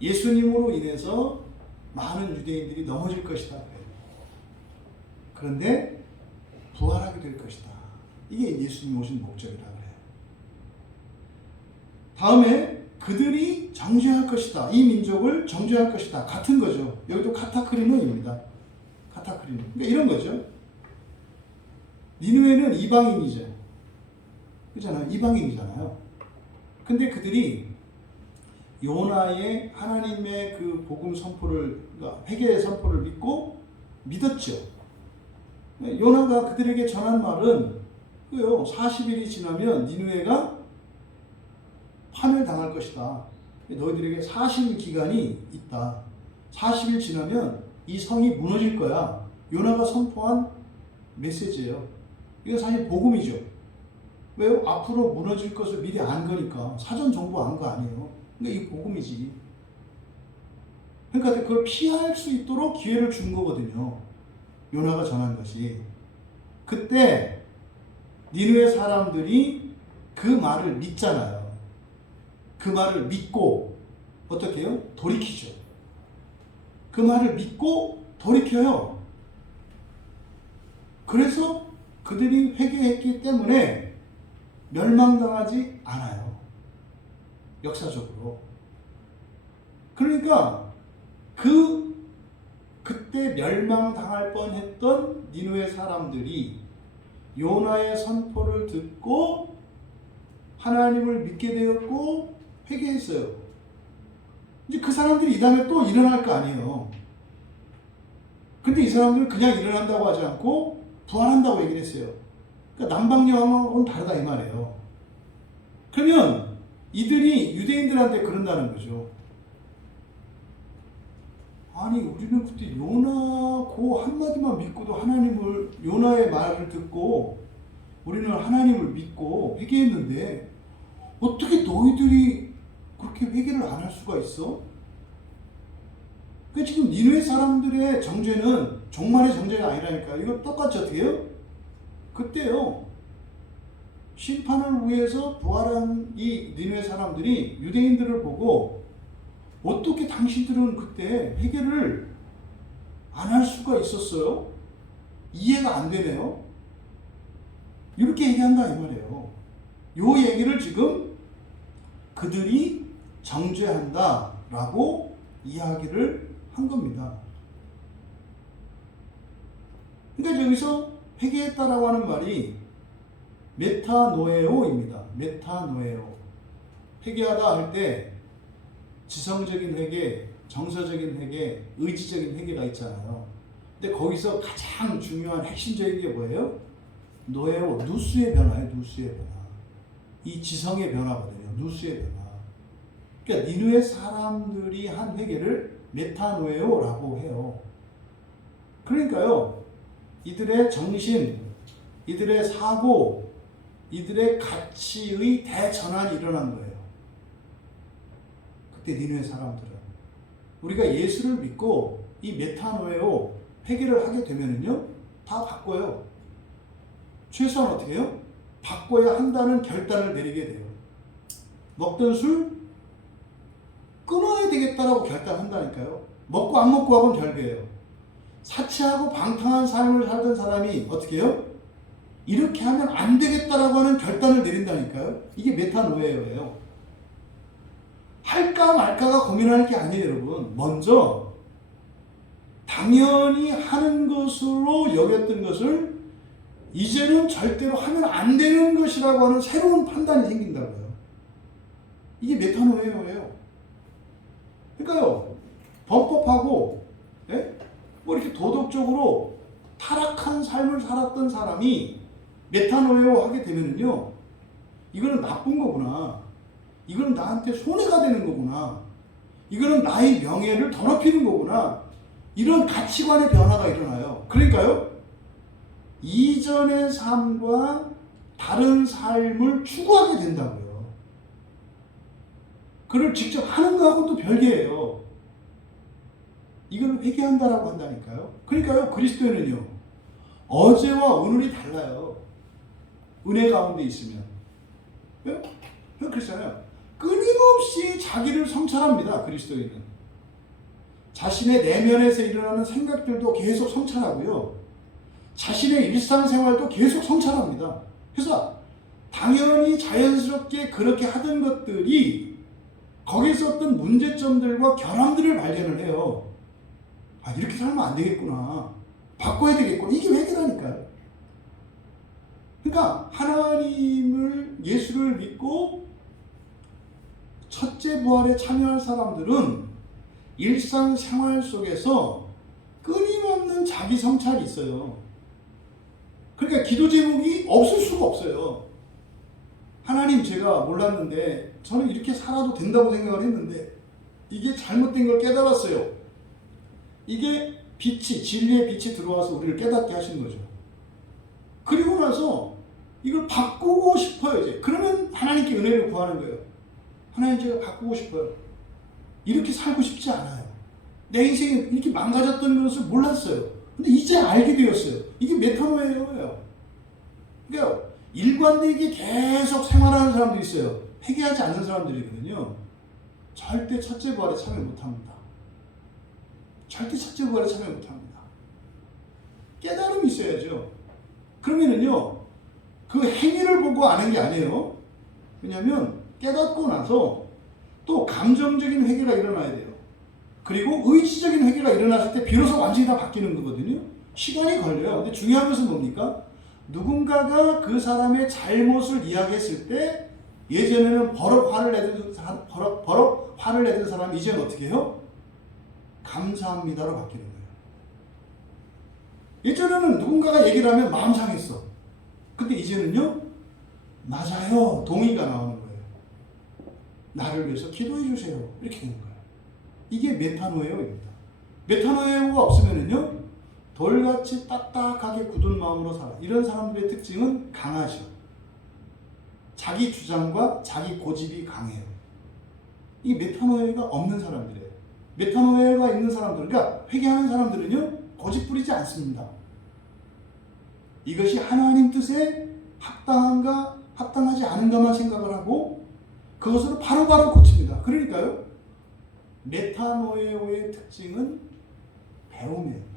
예수님으로 인해서 많은 유대인들이 넘어질 것이다. 그런데 부활하게 될 것이다. 이게 예수님 오신 목적이라 그래요. 다음에 그들이 정죄할 것이다. 이 민족을 정죄할 것이다. 같은 거죠. 여기도 카타크리노입니다. 카타크리노. 그러니까 이런 거죠. 니느웨는 이방인이죠. 그렇잖아요. 이방인이잖아요. 근데 그들이 요나의 하나님의 그 복음 선포를, 그러니까 회개의 선포를 믿었죠. 요나가 그들에게 전한 말은 그요. 40일이 지나면 니느웨가 파멸당할 것이다. 너희들에게 40일 기간이 있다. 40일 지나면 이 성이 무너질 거야. 요나가 선포한 메시지예요. 이건 사실 복음이죠. 왜요? 앞으로 무너질 것을 미리 안 거니까. 사전 정보 안 거 아니에요. 그러니까 이 복음이지. 그러니까 그걸 피할 수 있도록 기회를 준 거거든요. 요나가 전한 것이. 그때 니느웨 사람들이 그 말을 믿잖아요. 그 말을 믿고 어떻게 해요? 돌이키죠. 그 말을 믿고 돌이켜요. 그래서 그들이 회개했기 때문에 멸망당하지 않아요. 역사적으로. 그러니까 그때 멸망당할 뻔했던 니느웨 사람들이 요나의 선포를 듣고 하나님을 믿게 되었고 회개했어요. 이제 그 사람들이 이 다음에 또 일어날 거 아니에요. 근데 이 사람들은 그냥 일어난다고 하지 않고 부활한다고 얘기를 했어요. 그러니까 남방여왕은 다르다 이 말이에요. 그러면 이들이 유대인들한테 그런다는 거죠. 아니 우리는 그때 요나 그 한마디만 믿고도 하나님을, 요나의 말을 듣고 우리는 하나님을 믿고 회개했는데 어떻게 너희들이 그렇게 회개를 안 할 수가 있어? 그러니까 지금 니느웨 사람들의 정죄는 종말의 정죄가 아니라니까요. 이거 똑같이 어떻게 해요? 그때요. 심판을 위해서 부활한 이 니느웨 사람들이 유대인들을 보고 어떻게 당신들은 그때 회개를 안 할 수가 있었어요? 이해가 안 되네요. 이렇게 얘기한다 이 말이에요. 요 얘기를 지금 그들이 정죄한다 라고 이야기를 한 겁니다. 그러니까 여기서 회개했다라고 하는 말이 메타노에오입니다. 메타노에오. 회개하다 할 때 지성적인 회개, 정서적인 회개, 의지적인 회개가 있잖아요. 근데 거기서 가장 중요한 핵심적인 게 뭐예요? 노에오, 누수의 변화예요. 누수의 변화. 이 지성의 변화거든요. 누수의 변화. 그러니까 니느웨 사람들이 한 회개를 메타노에오라고 해요. 그러니까요. 이들의 정신, 이들의 사고, 이들의 가치의 대전환이 일어난 거예요. 그때 니느웨 사람들은. 우리가 예수를 믿고 이 메타노에오 회개를 하게 되면은요, 다 바꿔요. 최소한 어떻게 해요? 바꿔야 한다는 결단을 내리게 돼요. 먹던 술 끊어야 되겠다라고 결단한다니까요. 먹고 안 먹고 하고는 별개예요. 사치하고 방탕한 삶을 살던 사람이 어떻게 해요? 이렇게 하면 안 되겠다라고 하는 결단을 내린다니까요. 이게 메타노에오예요. 할까 말까가 고민할 게 아니에요, 여러분. 먼저 당연히 하는 것으로 여겼던 것을 이제는 절대로 하면 안 되는 것이라고 하는 새로운 판단이 생긴다고요. 이게 메타노에오예요. 그러니까요, 범법하고 뭐 이렇게 도덕적으로 타락한 삶을 살았던 사람이 메타노에오 하게 되면은요, 이거는 나쁜 거구나. 이거는 나한테 손해가 되는 거구나. 이거는 나의 명예를 더럽히는 거구나. 이런 가치관의 변화가 일어나요. 그러니까요, 이전의 삶과 다른 삶을 추구하게 된다고요. 그를 직접 하는 거하고는 또 별개예요. 이걸 회개한다라고 한다니까요. 그러니까요, 그리스도인은요, 어제와 오늘이 달라요. 은혜 가운데 있으면. 왜요? 그렇잖아요. 끊임없이 자기를 성찰합니다. 그리스도인은. 자신의 내면에서 일어나는 생각들도 계속 성찰하고요. 자신의 일상생활도 계속 성찰합니다. 그래서 당연히 자연스럽게 그렇게 하던 것들이 거기서 어떤 문제점들과 결함들을 발견을 해요. 아, 이렇게 살면 안 되겠구나. 바꿔야 되겠구나. 이게 회개라니까요. 그러니까 하나님을, 예수를 믿고 첫째 부활에 참여할 사람들은 일상생활 속에서 끊임없는 자기 성찰이 있어요. 그러니까 기도 제목이 없을 수가 없어요. 하나님, 제가 몰랐는데 저는 이렇게 살아도 된다고 생각을 했는데 이게 잘못된 걸 깨달았어요. 이게 빛이, 진리의 빛이 들어와서 우리를 깨닫게 하신 거죠. 그리고 나서 이걸 바꾸고 싶어요, 이제. 그러면 하나님께 은혜를 구하는 거예요. 하나님, 제가 바꾸고 싶어요. 이렇게 살고 싶지 않아요. 내 인생이 이렇게 망가졌던 것을 몰랐어요. 근데 이제 알게 되었어요. 이게 메타노예요. 그러니까 일관되게 계속 생활하는 사람들이 있어요. 회개하지 않는 사람들이거든요. 절대 첫째 부활에 참여 못합니다. 절대 첫째 부활에 참여 못합니다. 깨달음이 있어야죠. 그러면은요, 그 행위를 보고 아는 게 아니에요. 왜냐하면 깨닫고 나서 또 감정적인 회개가 일어나야 돼요. 그리고 의지적인 회개가 일어났을 때 비로소 완전히 다 바뀌는 거거든요. 시간이 걸려요. 근데 중요한 것은 뭡니까? 누군가가 그 사람의 잘못을 이야기했을 때 예전에는 버럭 화를 내던 사람이 이제는 어떻게 해요? 감사합니다로 바뀌는 거예요. 예전에는 누군가가 얘기를 하면 마음 상했어. 근데 이제는요, 맞아요, 동의가 나오는 거예요. 나를 위해서 기도해 주세요. 이렇게 되는 거예요. 이게 메타노예요입니다. 메타노예가 없으면은요, 돌같이 딱딱하게 굳은 마음으로 살아. 이런 사람들의 특징은 강하죠. 자기 주장과 자기 고집이 강해요. 이 메타노예가 없는 사람들이에요. 메타노예가 있는 사람들, 그러니까 회개하는 사람들은요, 고집 부리지 않습니다. 이것이 하나님 뜻에 합당한가 합당하지 않은가만 생각을 하고 그것으로 바로바로 고칩니다. 그러니까요, 메타노예의 특징은 배움이에요.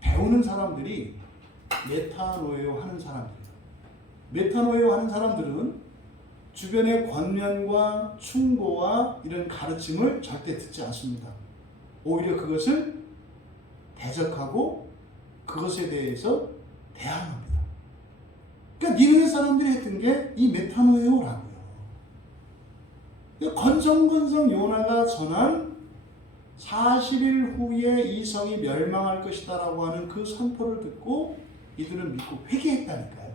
배우는 사람들이 메타노예오 하는 사람들이에요. 메타노예오 하는 사람들은 주변의 권면과 충고와 이런 가르침을 절대 듣지 않습니다. 오히려 그것을 대적하고 그것에 대해서 대항합니다. 그러니까 니느웨 사람들이 했던 게 이 메타노예오라고요. 그러니까 건성건성 요나가 전한 40일 후에 이 성이 멸망할 것이다 라고 하는 그 선포를 듣고 이들은 믿고 회개했다니까요.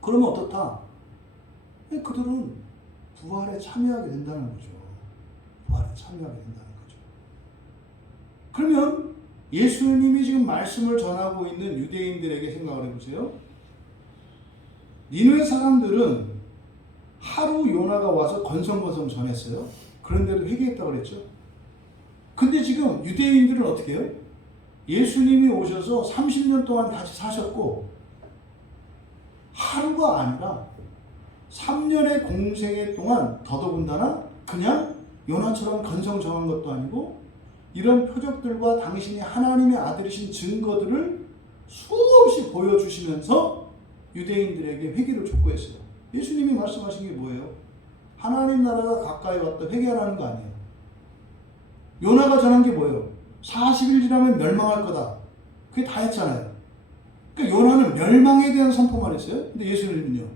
그러면 어떻다? 그들은 부활에 참여하게 된다는 거죠. 부활에 참여하게 된다는 거죠. 그러면 예수님이 지금 말씀을 전하고 있는 유대인들에게 생각을 해보세요. 니느웨 사람들은 하루 요나가 와서 건성건성 전했어요. 그런데도 회개했다고 그랬죠. 근데 지금 유대인들은 어떻게 해요? 예수님이 오셔서 30년 동안 같이 사셨고 하루가 아니라 3년의 공생애 동안 더더군다나 그냥 요나처럼 건성정한 것도 아니고 이런 표적들과 당신이 하나님의 아들이신 증거들을 수없이 보여주시면서 유대인들에게 회개를 촉구했어요. 예수님이 말씀하신 게 뭐예요? 하나님 나라가 가까이 왔다, 회개하라는 거 아니에요. 요나가 전한 게 뭐예요? 40일 지나면 멸망할 거다. 그게 다 했잖아요. 그러니까 요나는 멸망에 대한 선포만 했어요. 근데 예수님은요,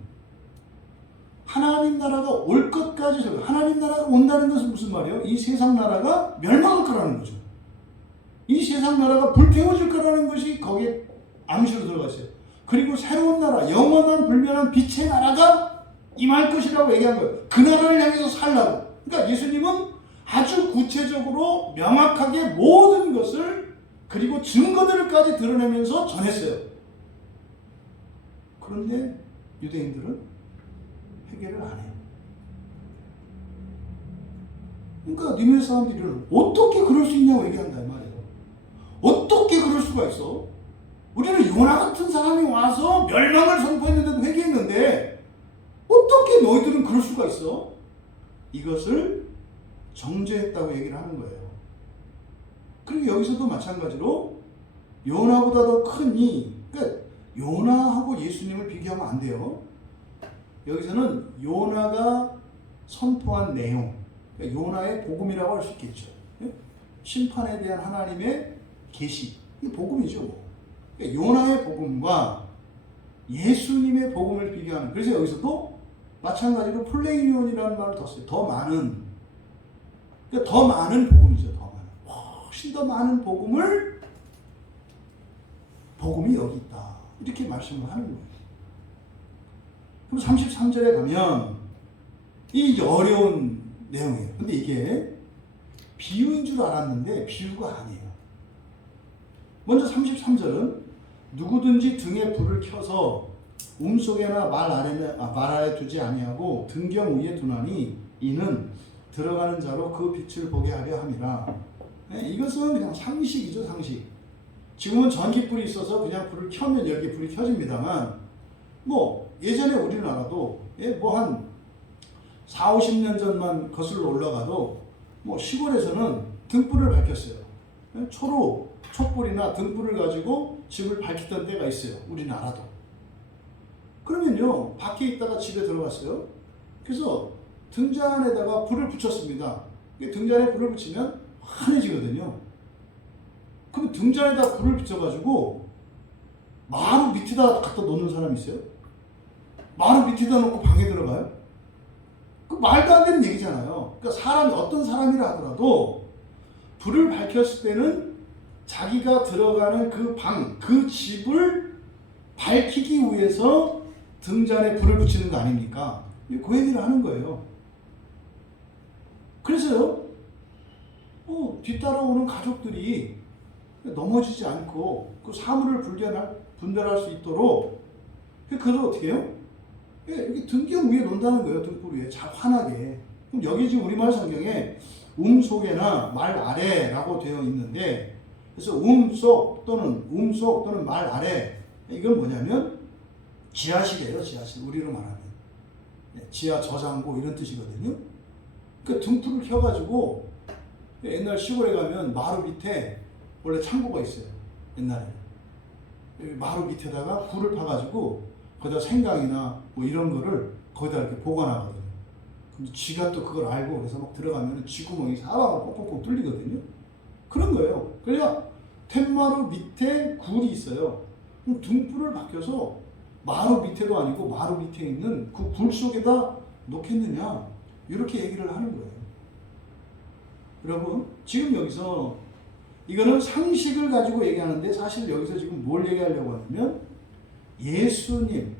하나님 나라가 올 것까지, 하나님 나라가 온다는 것은 무슨 말이에요? 이 세상 나라가 멸망할 거라는 거죠. 이 세상 나라가 불태워질 거라는 것이 거기에 암시로 들어갔어요. 그리고 새로운 나라, 영원한 불멸한 빛의 나라가 임할 것이라고 얘기한 거예요. 그 나라를 향해서 살라고. 그러니까 예수님은 아주 구체적으로 명확하게 모든 것을 그리고 증거들까지 드러내면서 전했어요. 그런데 유대인들은 회개를 안 해요. 그러니까 니네 사람들은 어떻게 그럴 수 있냐고 얘기한다 이 말이에요. 어떻게 그럴 수가 있어? 우리는 요나 같은 사람이 와서 멸망을 선포했는데도 회개했는데 어떻게 너희들은 그럴 수가 있어? 이것을 정죄했다고 얘기를 하는 거예요. 그리고 여기서도 마찬가지로 요나보다 더 큰 그러니까 요나하고 예수님을 비교하면 안 돼요. 여기서는 요나가 선포한 내용, 그러니까 요나의 복음이라고 할 수 있겠죠. 심판에 대한 하나님의 계시, 이 복음이죠. 그러니까 요나의 복음과 예수님의 복음을 비교하는. 그래서 여기서도 마찬가지로 플레이온이라는 말을 더 써요. 더 많은, 그러니까 더 많은 복음이죠. 더 많은, 훨씬 더 많은 복음이 여기 있다. 이렇게 말씀을 하는 거예요. 그럼 33절에 가면 이 어려운 내용이에요. 근데 이게 비유인 줄 알았는데 비유가 아니에요. 먼저 33절은 누구든지 등에 불을 켜서 속에나 말 아래 두지 아니하고 등경 위에 두나니 이는 들어가는 자로 그 빛을 보게 하려 함이라. 이것은 그냥 상식이죠, 상식. 지금은 전기불이 있어서 그냥 불을 켜면 여기 불이 켜집니다만, 예전에 우리나라도 한 4, 50년 전만 거슬러 올라가도 시골에서는 등불을 밝혔어요. 촛불이나 등불을 가지고 집을 밝히던 때가 있어요. 우리나라도. 그러면요, 밖에 있다가 집에 들어갔어요. 그래서 등잔에다가 불을 붙였습니다. 등잔에 불을 붙이면 환해지거든요. 그럼 등잔에다 불을 붙여가지고 마루 밑에다 갖다 놓는 사람이 있어요? 마루 밑에다 놓고 방에 들어가요? 그 말도 안 되는 얘기잖아요. 그러니까 어떤 사람이라 하더라도 불을 밝혔을 때는 자기가 들어가는 그 방, 그 집을 밝히기 위해서 등잔에 불을 붙이는 거 아닙니까? 그 얘기를 하는 거예요. 그래서요, 뒤따라오는 가족들이 넘어지지 않고 그 사물을 분별할 수 있도록, 그래서 어떻게 해요? 이렇게 등경 위에 놓는다는 거예요. 등불 위에 환하게. 그럼 여기 지금 우리말 성경에 속에나 말 아래라고 되어 있는데, 그래서 속 또는 말 아래, 이건 뭐냐면 지하실이에요. 지하실. 우리로 말하면 지하 저장고 이런 뜻이거든요. 그 등불을 켜가지고 옛날 시골에 가면 마루 밑에 원래 창고가 있어요. 옛날에 마루 밑에다가 불을 파가지고 거기다 생강이나 이런 거를 거기다 이렇게 보관하거든요. 근데 쥐가 또 그걸 알고 그래서 막 들어가면 쥐구멍이 사방으로 꼭꼭꼭 뚫리거든요. 그런 거예요. 그래야 툇마루 밑에 굴이 있어요. 그럼 등불을 밝혀서 마루 밑에도 아니고 마루 밑에 있는 그 굴 속에다 놓겠느냐, 이렇게 얘기를 하는 거예요. 여러분, 지금 여기서 이거는 상식을 가지고 얘기하는데, 사실 여기서 지금 뭘 얘기하려고 하냐면 예수님,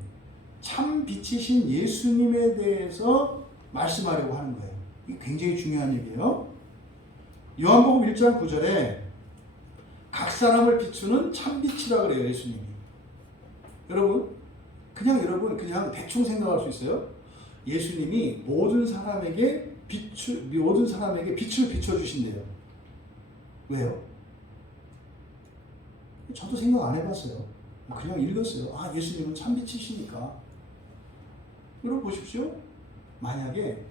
참 빛이신 예수님에 대해서 말씀하려고 하는 거예요. 이게 굉장히 중요한 얘기예요. 요한복음 1장 9절에 각 사람을 비추는 참 빛이라 그래요, 예수님이. 여러분 대충 생각할 수 있어요. 예수님이 모든 사람에게 빛을 비춰주신대요. 왜요? 저도 생각 안 해봤어요. 그냥 읽었어요. 예수님은 참빛이시니까. 여러분 보십시오. 만약에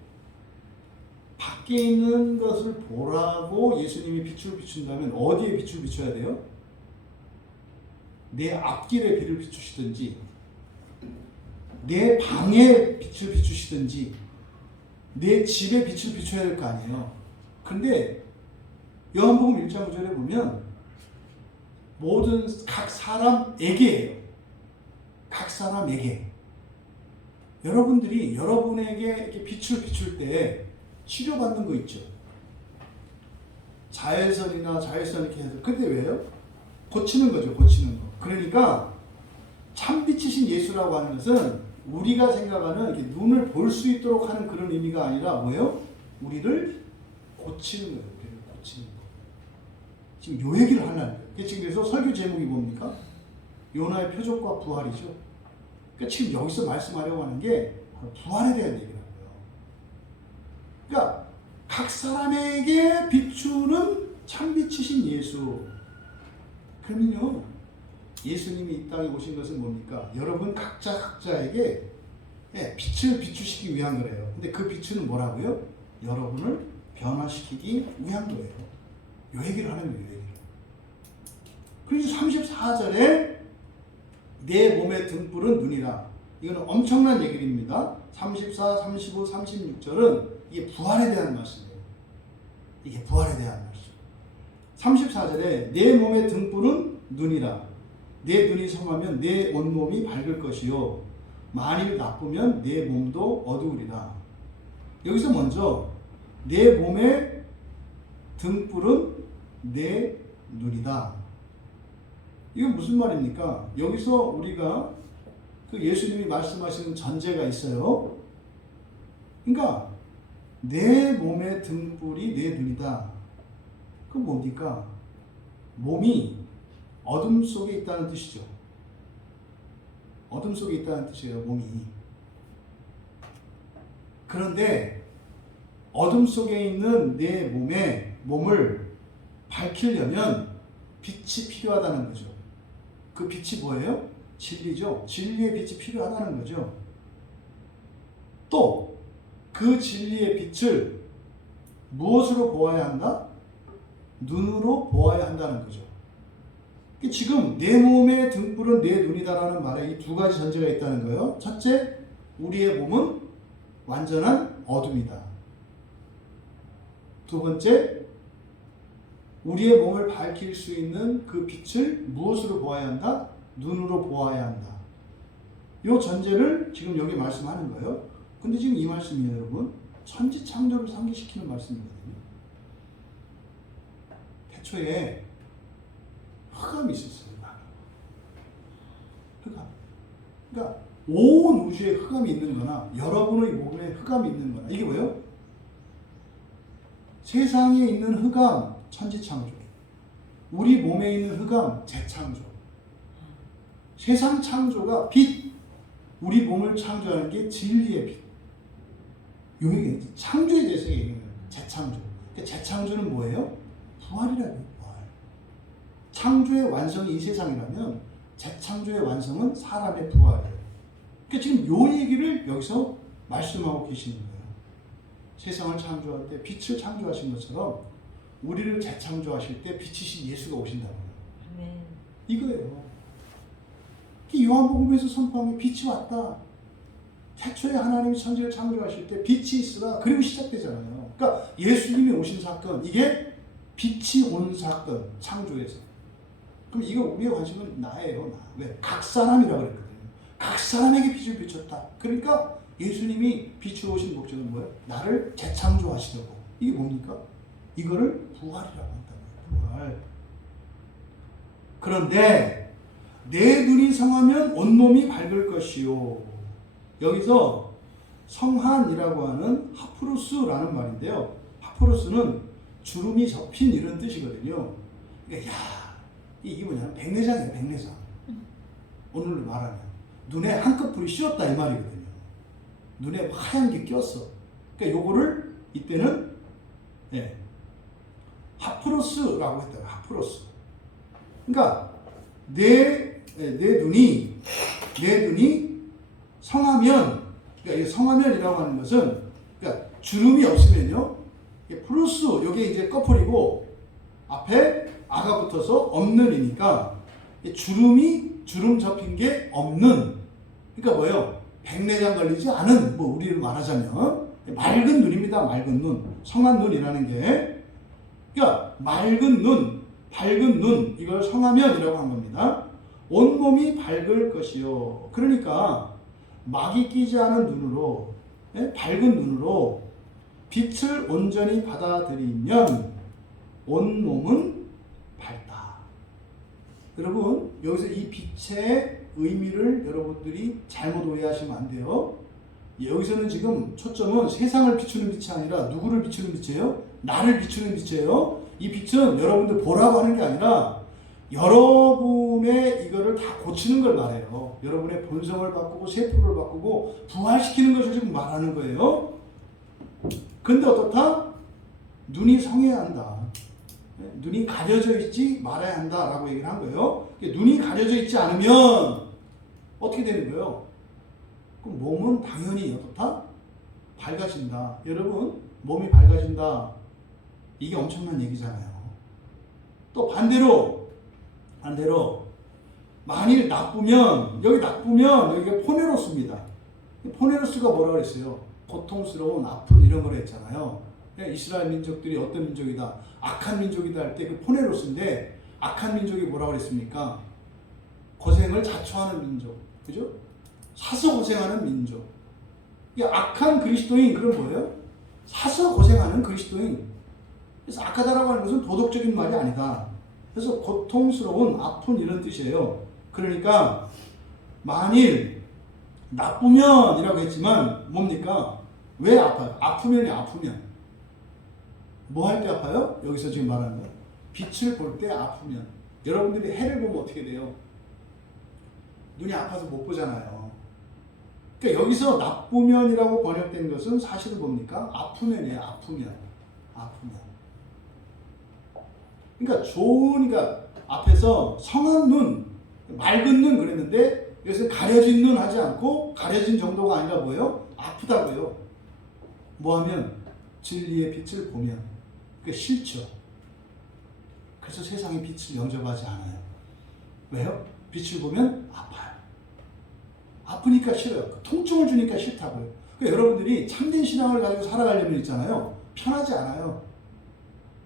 밖에 있는 것을 보라고 예수님이 빛을 비춘다면 어디에 빛을 비춰야 돼요? 내 앞길에 빛을 비추시든지, 내 방에 빛을 비추시든지, 내 집에 빛을 비춰야 될 거 아니에요. 근데 요한복음 1장 9절에 보면 모든 각 사람에게예요. 각 사람에게. 여러분들이 여러분에게 이렇게 빛을 비출 때 치료받는 거 있죠. 자외선 이렇게 해서. 근데 왜요? 고치는 거죠. 고치는 거. 그러니까 참빛이신 예수라고 하는 것은 우리가 생각하는 이렇게 눈을 볼 수 있도록 하는 그런 의미가 아니라 뭐예요? 우리를 고치는 거예요. 우리를 고치는 거. 지금 요 얘기를 하려는 거예요. 지금 그래서 설교 제목이 뭡니까? 요나의 표적과 부활이죠. 그러니까 지금 여기서 말씀하려고 하는 게 부활에 대한 얘기라고요. 그러니까 각 사람에게 비추는 참빛이신 예수. 그러면요, 예수님이 이 땅에 오신 것은 뭡니까? 여러분 각자에게 빛을 비추시기 위한 거래요. 근데 그 빛은 뭐라고요? 여러분을 변화시키기 위한 거예요. 요 얘기를 하는 거예요. 요 얘기를. 그래서 34절에 내 몸의 등불은 눈이라. 이거는 엄청난 얘기입니다. 34, 35, 36절은 이게 부활에 대한 말씀이에요. 이게 부활에 대한 말씀. 34절에 내 몸의 등불은 눈이라. 내 눈이 성하면 내 온몸이 밝을 것이요 만일 나쁘면 내 몸도 어두우리라. 여기서 먼저 내 몸의 등불은 내 눈이다. 이건 무슨 말입니까? 여기서 우리가 그 예수님이 말씀하시는 전제가 있어요. 그러니까 내 몸의 등불이 내 눈이다. 그건 뭡니까? 몸이 어둠 속에 있다는 뜻이죠. 어둠 속에 있다는 뜻이에요, 몸이. 그런데 어둠 속에 있는 내 몸을 밝히려면 빛이 필요하다는 거죠. 그 빛이 뭐예요? 진리죠. 진리의 빛이 필요하다는 거죠. 또 그 진리의 빛을 무엇으로 보아야 한다? 눈으로 보아야 한다는 거죠. 지금 내 몸의 등불은 내 눈이다라는 말에 이 두 가지 전제가 있다는 거예요. 첫째, 우리의 몸은 완전한 어둠이다. 두 번째, 우리의 몸을 밝힐 수 있는 그 빛을 무엇으로 보아야 한다? 눈으로 보아야 한다. 이 전제를 지금 여기 말씀하는 거예요. 근데 지금 이 말씀이에요, 여러분. 천지창조를 상기시키는 말씀이거든요. 태초에 흑암이 있었어요. 흑암. 그러니까 온 우주에 흑암이 있는 거나 여러분의 몸에 흑암이 있는 거나 이게 뭐예요? 세상에 있는 흑암, 천지창조. 우리 몸에 있는 흑암, 재창조. 세상 창조가 빛, 우리 몸을 창조하는 게 진리의 빛. 요 얘기, 창조에 대해서 얘기해요. 재창조. 재창조는 뭐예요? 부활이라고요. 부활. 창조의 완성이 이 세상이라면 재창조의 완성은 사람의 부활이에요. 그러니까 지금 요 얘기를 여기서 말씀하고 계시는 거예요. 세상을 창조할 때 빛을 창조하신 것처럼 우리를 재창조하실 때 빛이신 예수가 오신다고요. 아멘. 이거예요. 요한복음에서 선포한 게 빛이 왔다. 태초에 하나님이 천지를 창조하실 때 빛이 있으라. 그리고 시작되잖아요. 그러니까 예수님이 오신 사건, 이게 빛이 온 사건, 창조에서. 그럼 이거 우리의 관심은 나예요. 나. 왜? 각 사람이라고 그랬거든요. 각 사람에게 빛을 비췄다. 그러니까 예수님이 비추어오신 목적은 뭐예요? 나를 재창조하시려고. 이게 뭡니까? 이거를 부활이라고 한다고요. 부활. 그런데 내 눈이 성하면 온몸이 밝을 것이요. 여기서 성한이라고 하는 하프루스라는 말인데요. 하프루스는 주름이 접힌 이런 뜻이거든요. 그러니까 이게 뭐냐? 백내장이에요. 백내장. 오늘로 말하면 눈에 한꺼풀이 씌웠다 이 말이거든요. 눈에 하얀 게 꼈어. 그러니까 요거를 이때는 하프로스라고 했다고요. 하프로스. 그러니까 내 눈이 성하면, 그러니까 성하면이라고 하는 것은, 그러니까 주름이 없으면요, 플러스 요게 이제 꺼풀이고 앞에 아가 붙어서 없는이니까 주름 접힌 게 없는, 그러니까 뭐예요? 백내장 걸리지 않은, 뭐 우리를 말하자면 맑은 눈입니다. 맑은 눈. 성한 눈이라는 게, 그러니까 맑은 눈, 밝은 눈, 이걸 성하면이라고 한 겁니다. 온몸이 밝을 것이요. 그러니까 막이 끼지 않은 눈으로, 밝은 눈으로 빛을 온전히 받아들이면 온몸은 밝다. 여러분, 여기서 이 빛의 의미를 여러분들이 잘못 오해하시면 안 돼요. 여기서는 지금 초점은 세상을 비추는 빛이 아니라 누구를 비추는 빛이에요? 나를 비추는 빛이에요. 이 빛은 여러분들 보라고 하는 게 아니라 여러분의 이거를 다 고치는 걸 말해요. 여러분의 본성을 바꾸고 세포를 바꾸고 부활시키는 것을 지금 말하는 거예요. 근데 어떻다? 눈이 성해야 한다. 눈이 가려져 있지 말아야 한다라고 얘기를 한 거예요. 눈이 가려져 있지 않으면 어떻게 되는 거예요? 그럼 몸은 당연히 어떻다? 밝아진다. 여러분, 몸이 밝아진다. 이게 엄청난 얘기잖아요. 또 반대로 만일 나쁘면 여기가 포네로스입니다. 포네로스가 뭐라고 그랬어요? 고통스러운 아픈 이런 걸 했잖아요. 이스라엘 민족들이 어떤 민족이다? 악한 민족이다 할 때 그 포네로스인데, 악한 민족이 뭐라고 그랬습니까? 고생을 자초하는 민족. 그죠? 사서 고생하는 민족. 이게 악한 그리스도인, 그런 뭐예요? 사서 고생하는 그리스도인. 그래서 악하다라고 하는 것은 도덕적인 말이 아니다. 그래서 고통스러운, 아픈 이런 뜻이에요. 그러니까 만일 나쁘면이라고 했지만 뭡니까? 왜 아파요? 아프면 뭐 할 때 아파요? 여기서 지금 말하는 거 빛을 볼 때 아프면. 여러분들이 해를 보면 어떻게 돼요? 눈이 아파서 못 보잖아요. 그러니까 여기서 나쁘면이라고 번역된 것은 사실은 뭡니까? 아프면이에요. 아프면. 그러니까 그러니까 앞에서 성한 눈, 맑은 눈 그랬는데 여기서 가려진 눈 하지 않고, 가려진 정도가 아니라 뭐예요? 아프다고요. 뭐하면? 진리의 빛을 보면. 그게 싫죠. 그래서 세상의 빛을 영접하지 않아요. 왜요? 빛을 보면 아파요. 아프니까 싫어요. 통증을 주니까 싫다고요. 그러니까 여러분들이 참된 신앙을 가지고 살아가려면 있잖아요. 편하지 않아요.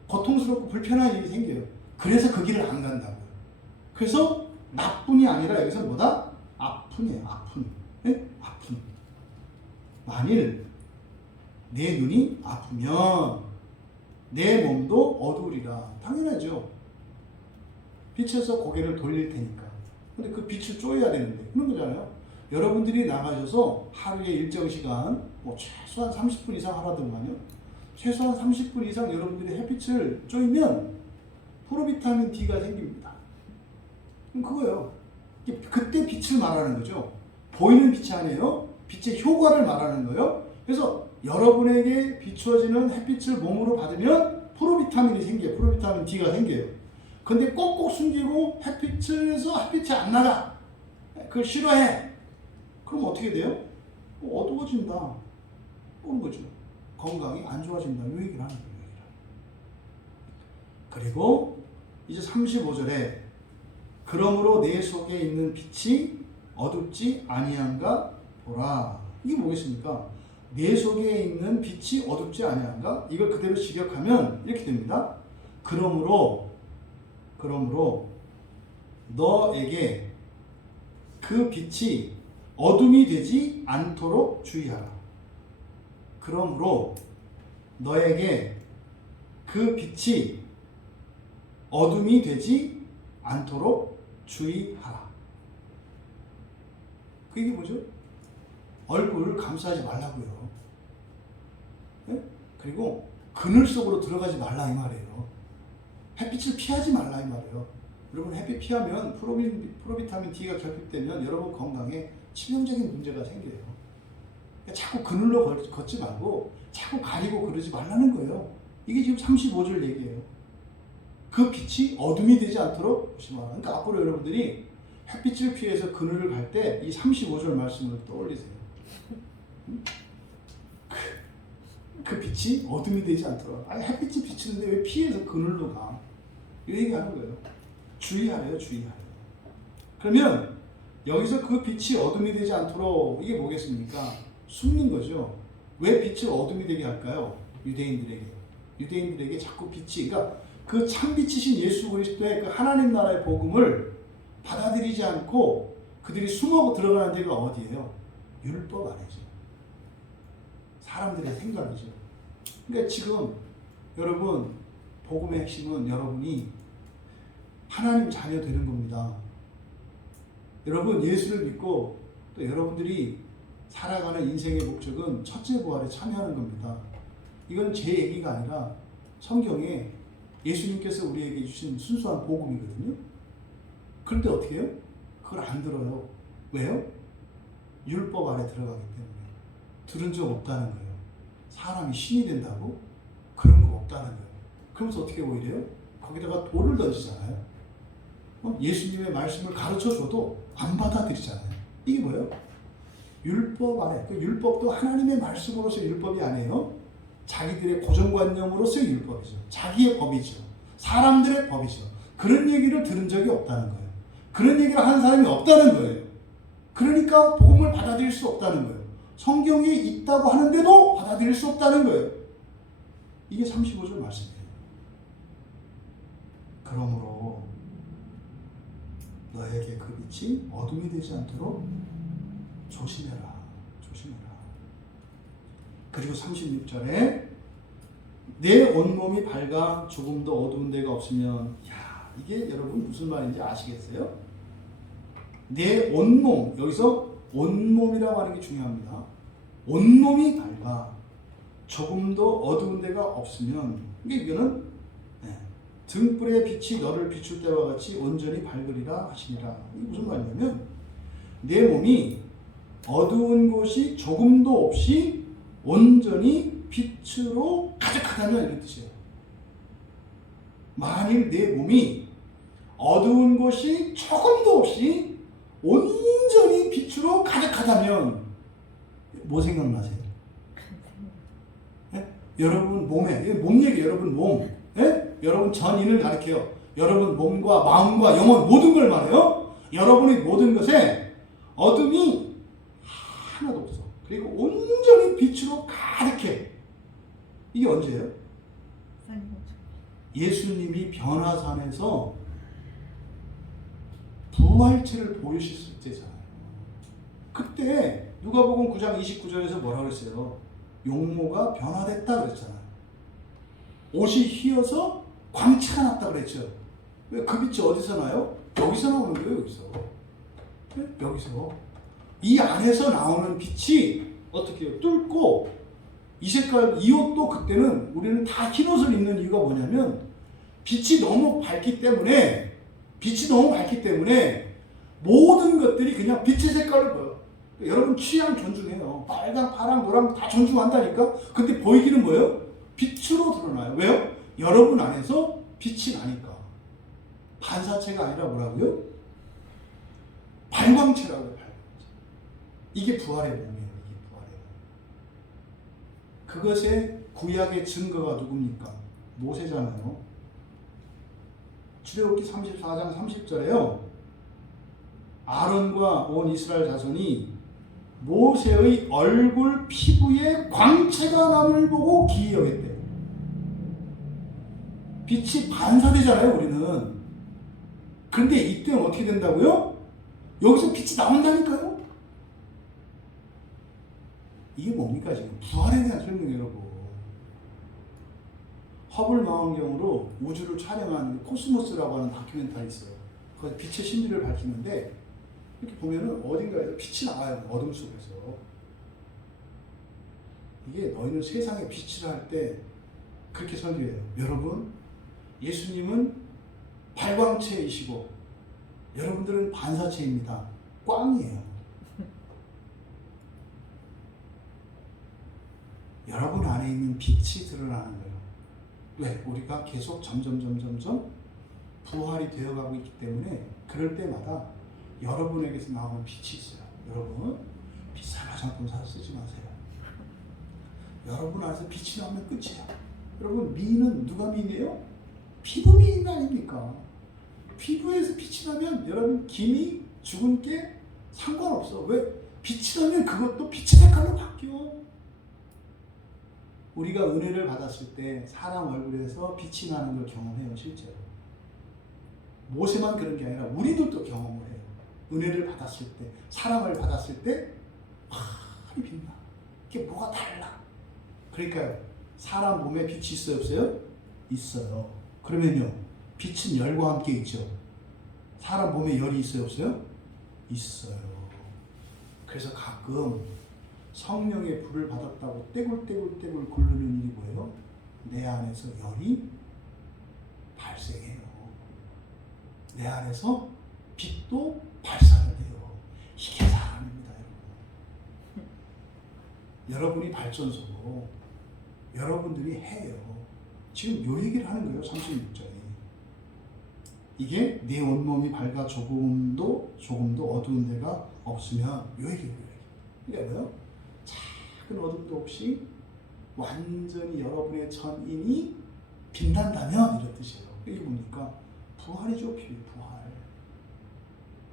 고통스럽고 불편한 일이 생겨요. 그래서 그 길을 안 간다고요. 그래서 나뿐이 아니라 여기서 뭐다? 아픈이에요. 아픈. 네? 아픈. 만일 내 눈이 아프면 내 몸도 어두우리라. 당연하죠. 빛에서 고개를 돌릴 테니까. 근데 그 빛을 쪼여야 되는데 그런 거잖아요. 여러분들이 나가셔서 하루에 일정 시간 뭐 최소한 30분 이상 하라더만요. 최소한 30분 이상 여러분들이 햇빛을 쪼이면 프로비타민 D가 생깁니다. 그럼 그거예요. 그때 빛을 말하는 거죠. 보이는 빛이 아니에요. 빛의 효과를 말하는 거예요. 그래서 여러분에게 비추어지는 햇빛을 몸으로 받으면 프로비타민이 생겨요. 프로비타민 D가 생겨요. 근데 꼭꼭 숨기고 햇빛에서 햇빛이 안 나가. 그걸 싫어해. 그럼 어떻게 돼요? 어두워진다. 그런 거죠. 건강이 안 좋아진다. 이 얘기를 하는 거예요. 그리고 이제 35절에 그러므로 내 속에 있는 빛이 어둡지 아니한가 보라. 이게 뭐겠습니까? 내 속에 있는 빛이 어둡지 아니한가? 이걸 그대로 직역하면 이렇게 됩니다. 그러므로 너에게 그 빛이 어둠이 되지 않도록 주의하라. 그러므로 너에게 그 빛이 어둠이 되지 않도록 주의하라. 그게 뭐죠? 얼굴을 감싸지 말라고요. 네? 그리고 그늘 속으로 들어가지 말라 이 말이에요. 햇빛을 피하지 말라 이 말이에요. 여러분 햇빛 피하면 프로비타민 D가 결핍되면 여러분 건강에 치명적인 문제가 생겨요. 그러니까 자꾸 그늘로 걷지 말고 자꾸 가리고 그러지 말라는 거예요. 이게 지금 35절 얘기예요. 그 빛이 어둠이 되지 않도록 조심하라. 그러니까 앞으로 여러분들이 햇빛을 피해서 그늘을 갈 때 이 35절 말씀을 떠올리세요. 그 빛이 어둠이 되지 않도록. 아니 햇빛이 비치는데 왜 피해서 그늘로 가? 이 얘기하는 거예요. 주의하래요. 그러면 여기서 그 빛이 어둠이 되지 않도록 이게 뭐겠습니까? 숨는 거죠. 왜 빛을 어둠이 되게 할까요? 유대인들에게 자꾸 빛이, 그러니까 그 참빛이신 예수 그리스도의 그 하나님 나라의 복음을 받아들이지 않고 그들이 숨어 들어가는 데가 어디예요? 율법 안이죠. 사람들의 생각이죠. 그러니까 지금 여러분 복음의 핵심은 여러분이 하나님 자녀 되는 겁니다. 여러분 예수를 믿고 또 여러분들이 살아가는 인생의 목적은 첫째 부활에 참여하는 겁니다. 이건 제 얘기가 아니라 성경에 예수님께서 우리에게 주신 순수한 복음이거든요. 그런데 어떻게 해요? 그걸 안 들어요. 왜요? 율법 아래 들어가기 때문에. 들은 적 없다는 거예요. 사람이 신이 된다고? 그런 거 없다는 거예요. 그러면서 어떻게 오히려 거기다가 돌을 던지잖아요. 예수님의 말씀을 가르쳐줘도 안 받아들이잖아요. 이게 뭐예요? 율법 아래. 그 율법도 하나님의 말씀으로서 율법이 아니에요. 자기들의 고정관념으로서의 율법이죠. 자기의 법이죠. 사람들의 법이죠. 그런 얘기를 들은 적이 없다는 거예요. 그런 얘기를 하는 사람이 없다는 거예요. 그러니까 복음을 받아들일 수 없다는 거예요. 성경이 있다고 하는데도 받아들일 수 없다는 거예요. 이게 35절 말씀이에요. 그러므로 너에게 그 빛이 어둠이 되지 않도록 조심해라. 조심해라. 그리고 36절에 내 온몸이 밝아 조금도 어두운 데가 없으면, 야, 이게 여러분 무슨 말인지 아시겠어요? 내 온몸, 여기서 온몸이라고 하는 게 중요합니다. 온몸이 밝아 조금도 어두운 데가 없으면, 이거는 등불의 빛이 너를 비출 때와 같이 온전히 밝으리라 하시니라. 이게 무슨 말이냐면 내 몸이 어두운 곳이 조금도 없이 온전히 빛으로 가득하다면 이런 뜻이에요. 만일 내 몸이 어두운 곳이 조금도 없이 온전히 빛으로 가득하다면 뭐 생각나세요? 네? 여러분 몸에, 몸 얘기, 여러분 몸, 네? 여러분 전인을 가리켜요. 여러분 몸과 마음과 영혼 모든 걸 말해요. 여러분의 모든 것에 어둠이 하나도 없어. 그리고 온전히 빛으로 가득해. 이게 언제예요? 예수님이 변화산에서 부활체를 보이셨을 때잖아요. 그때 누가복음 9장 29절에서 뭐라고 그랬어요? 용모가 변화됐다 그랬잖아요. 옷이 휘어서 광채가 났다 그랬죠. 왜 그 빛이 어디서 나요? 여기서 나오는 거예요. 여기서. 네? 여기서. 이 안에서 나오는 빛이 어떻게 해요? 뚫고 이 색깔, 이 옷도 그때는 우리는 다 흰 옷을 입는 이유가 뭐냐면 빛이 너무 밝기 때문에 모든 것들이 그냥 빛의 색깔을 보여. 여러분 취향 존중해요. 빨강, 파랑, 노랑 다 존중한다니까. 근데 보이기는 뭐예요? 빛으로 드러나요. 왜요? 여러분 안에서 빛이 나니까. 반사체가 아니라 뭐라고요? 발광체라고요. 발광체. 이게 부활의 몸이에요. 이게 부활의 몸. 그것의 구약의 증거가 누굽니까? 모세잖아요. 출애굽기 34장 30절에요. 아론과 온 이스라엘 자손이 모세의 얼굴 피부에 광채가 남을 보고 기이 여겼대요. 빛이 반사되잖아요, 우리는. 그런데 이때는 어떻게 된다고요? 여기서 빛이 나온다니까요? 이게 뭡니까, 지금? 부활에 대한 설명이에요, 여러분. 허블 망원경으로 우주를 촬영한 코스모스라고 하는 다큐멘터리 있어요. 거기서 빛의 신비를 밝히는데, 이렇게 보면은 어딘가에서 빛이 나와요. 어둠 속에서. 이게 너희는 세상에 빛이라 할 때 그렇게 설교해요. 여러분, 예수님은 발광체이시고 여러분들은 반사체입니다. 꽝이에요. 여러분 안에 있는 빛이 드러나는 거예요. 왜? 우리가 계속 점점 부활이 되어가고 있기 때문에 그럴 때마다 여러분에게서 나오는 빛이 있어요. 여러분, 비싼 화장품 사서 쓰지 마세요. 여러분 안에서 빛이 나오면 끝이에요. 여러분, 미는 누가 미인이에요? 피부 미인 아닙니까? 피부에서 빛이 나면 여러분 김이 죽은 게 상관없어. 왜? 빛이 나면 그것도 빛의 색깔로 바뀌어. 우리가 은혜를 받았을 때 사람 얼굴에서 빛이 나는 걸 경험해요. 실제로. 모세만 그런 게 아니라 우리들도 경험을 해요. 은혜를 받았을 때, 사랑을 받았을 때 환히 빛나. 이게 뭐가 달라. 그러니까 사람 몸에 빛이 있어요, 없어요? 있어요. 그러면요, 빛은 열과 함께 있죠. 사람 몸에 열이 있어요, 없어요? 있어요. 그래서 가끔 성령의 불을 받았다고 떼굴떼굴 굴르는 일이 뭐예요? 내 안에서 열이 발생해요. 내 안에서 빛도 발산을 해요. 이게 사람입니다, 여러분. 여러분이 발전소고 여러분들이 해요. 지금 요 얘기를 하는 거예요. 36절에. 이게 네 온몸이 밝아 조금도 어두운 데가 없으면 요 얘기예요. 이게 뭐예요? 작은 어둠도 없이 완전히 여러분의 전인이 빛난다면 이런 뜻이에요. 이게 뭡니까? 부활이죠. 부활.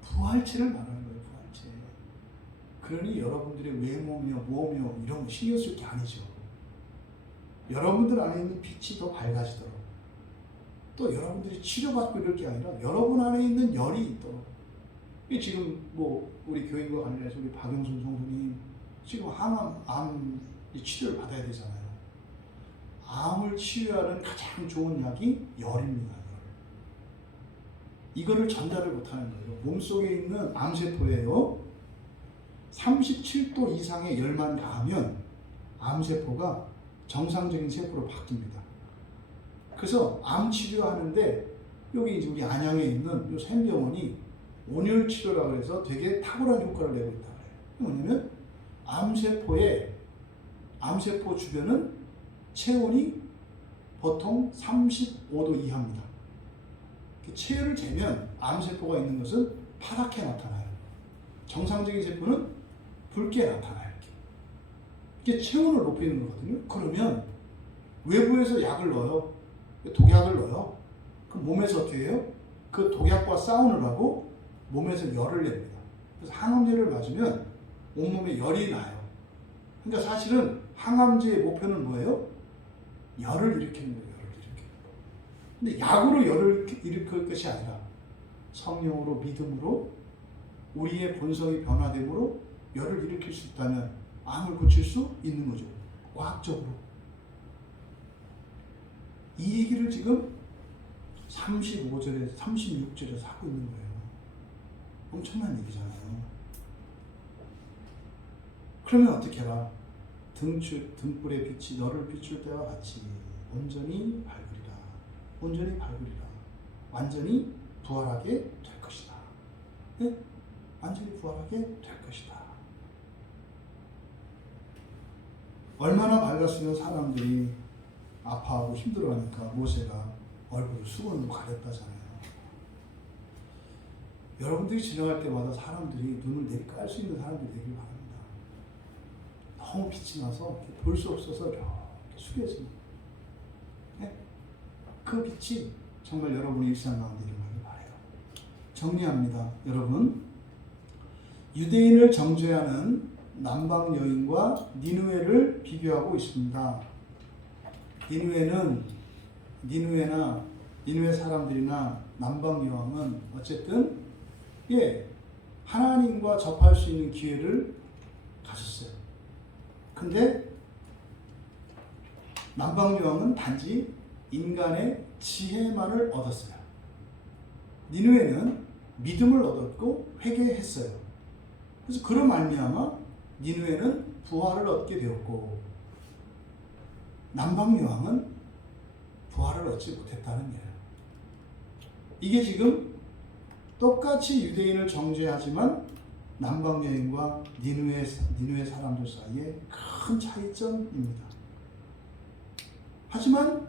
부활체를 말하는 거예요. 부활체. 그러니 여러분들의 외모며 뭐며 이런 거 신경 쓸 게 아니죠. 여러분들 안에 있는 빛이 더 밝아지도록, 또 여러분들이 치료받고 이럴 게 아니라 여러분 안에 있는 열이 있도록. 지금 뭐 우리 교인과 관련해서 우리 박영순 성도님 지금 암 치료를 받아야 되잖아요. 암을 치유하는 가장 좋은 약이 열입니다. 열. 이거를 전달을 못하는 거예요. 몸속에 있는 암세포예요. 37도 이상의 열만 가하면 암세포가 정상적인 세포로 바뀝니다. 그래서 암 치료하는데 여기 이제 우리 안양에 있는 이 샘병원이 온열 치료라고 해서 되게 탁월한 효과를 내고 있다 그래요. 뭐냐면 암세포 주변은 체온이 보통 35도 이하입니다. 체열을 재면 암세포가 있는 것은 파랗게 나타나요. 정상적인 세포는 붉게 나타나요. 이게 체온을 높이는 거거든요. 그러면 외부에서 약을 넣어요. 독약을 넣어요. 그럼 몸에서 어떻게 해요? 그 독약과 싸우느라고 몸에서 열을 냅니다. 그래서 항암제를 맞으면 온몸에 열이 나요. 그러니까 사실은 항암제의 목표는 뭐예요? 열을 일으키는 거예요. 열을 일으키는 거. 근데 약으로 열을 일으킬 것이 아니라 성령으로 믿음으로 우리의 본성이 변화됨으로 열을 일으킬 수 있다면 암을 고칠 수 있는 거죠. 과학적으로. 이 얘기를 지금 35절에서 36절에서 하고 있는 거예요. 엄청난 얘기잖아요. 그러면 어떻게 해라? 등불의 빛이 너를 비출 때와 같이 온전히 밝으리라. 온전히 밝으리라. 완전히 부활하게 될 것이다. 네? 완전히 부활하게 될 것이다. 얼마나 밝았으면 사람들이 아파하고 힘들어하니까 모세가 얼굴을 수건으로 가렸다잖아요. 여러분들이 지나갈 때마다 사람들이 눈을 내리깔 수 있는 사람들이 되길 바랍니다. 너무 빛이 나서 볼 수 없어서 이렇게 숙여집니다. 네? 그 빛이 정말 여러분의 일상 가운데 일어나길 바라요. 정리합니다. 여러분, 유대인을 정죄하는 남방 여인과 니느웨를 비교하고 있습니다. 니느웨 사람들이나 남방 여왕은 어쨌든 하나님과 접할 수 있는 기회를 가졌어요. 근데 남방 여왕은 단지 인간의 지혜만을 얻었어요. 니느웨는 믿음을 얻었고 회개했어요. 그래서 그런 말미암아 니느웨는 부활을 얻게 되었고 남방 여왕은 부활을 얻지 못했다는 거예요. 이게 지금 똑같이 유대인을 정죄하지만 남방 여인과 니느웨 사람들 사이에 큰 차이점입니다. 하지만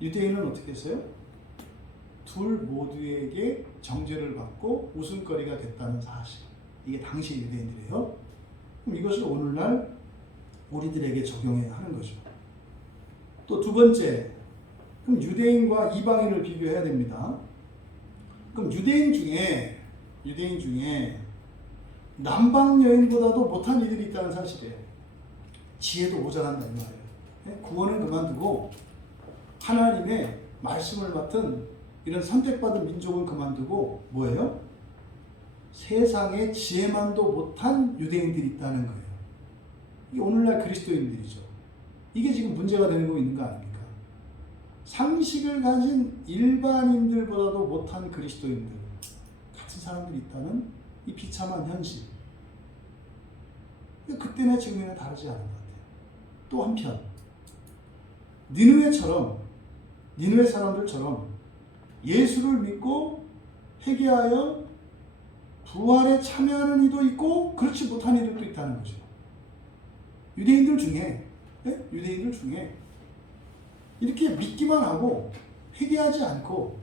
유대인은 어떻게 했어요? 둘 모두에게 정죄를 받고 웃음거리가 됐다는 사실. 이게 당시 유대인들이에요. 그럼 이것을 오늘날 우리들에게 적용해야 하는 거죠. 또 두 번째, 그럼 유대인과 이방인을 비교해야 됩니다. 그럼 유대인 중에 남방 여인보다도 못한 이들이 있다는 사실이에요. 지혜도 모자란다는 말이에요. 구원은 그만두고 하나님의 말씀을 맡은 이런 선택받은 민족은 그만두고 뭐예요? 세상에 지혜만도 못한 유대인들이 있다는 거예요. 이게 오늘날 그리스도인들이죠. 이게 지금 문제가 되고 있는 거 아닙니까? 상식을 가진 일반인들보다도 못한 그리스도인들, 같은 사람들이 있다는 이 비참한 현실. 그때나 지금이나 다르지 않은 것 같아요. 또 한편 니느웨 사람들처럼 예수를 믿고 회개하여 부활에 참여하는 이도 있고 그렇지 못한 이들도 있다는 거죠. 유대인들 중에 이렇게 믿기만 하고 회개하지 않고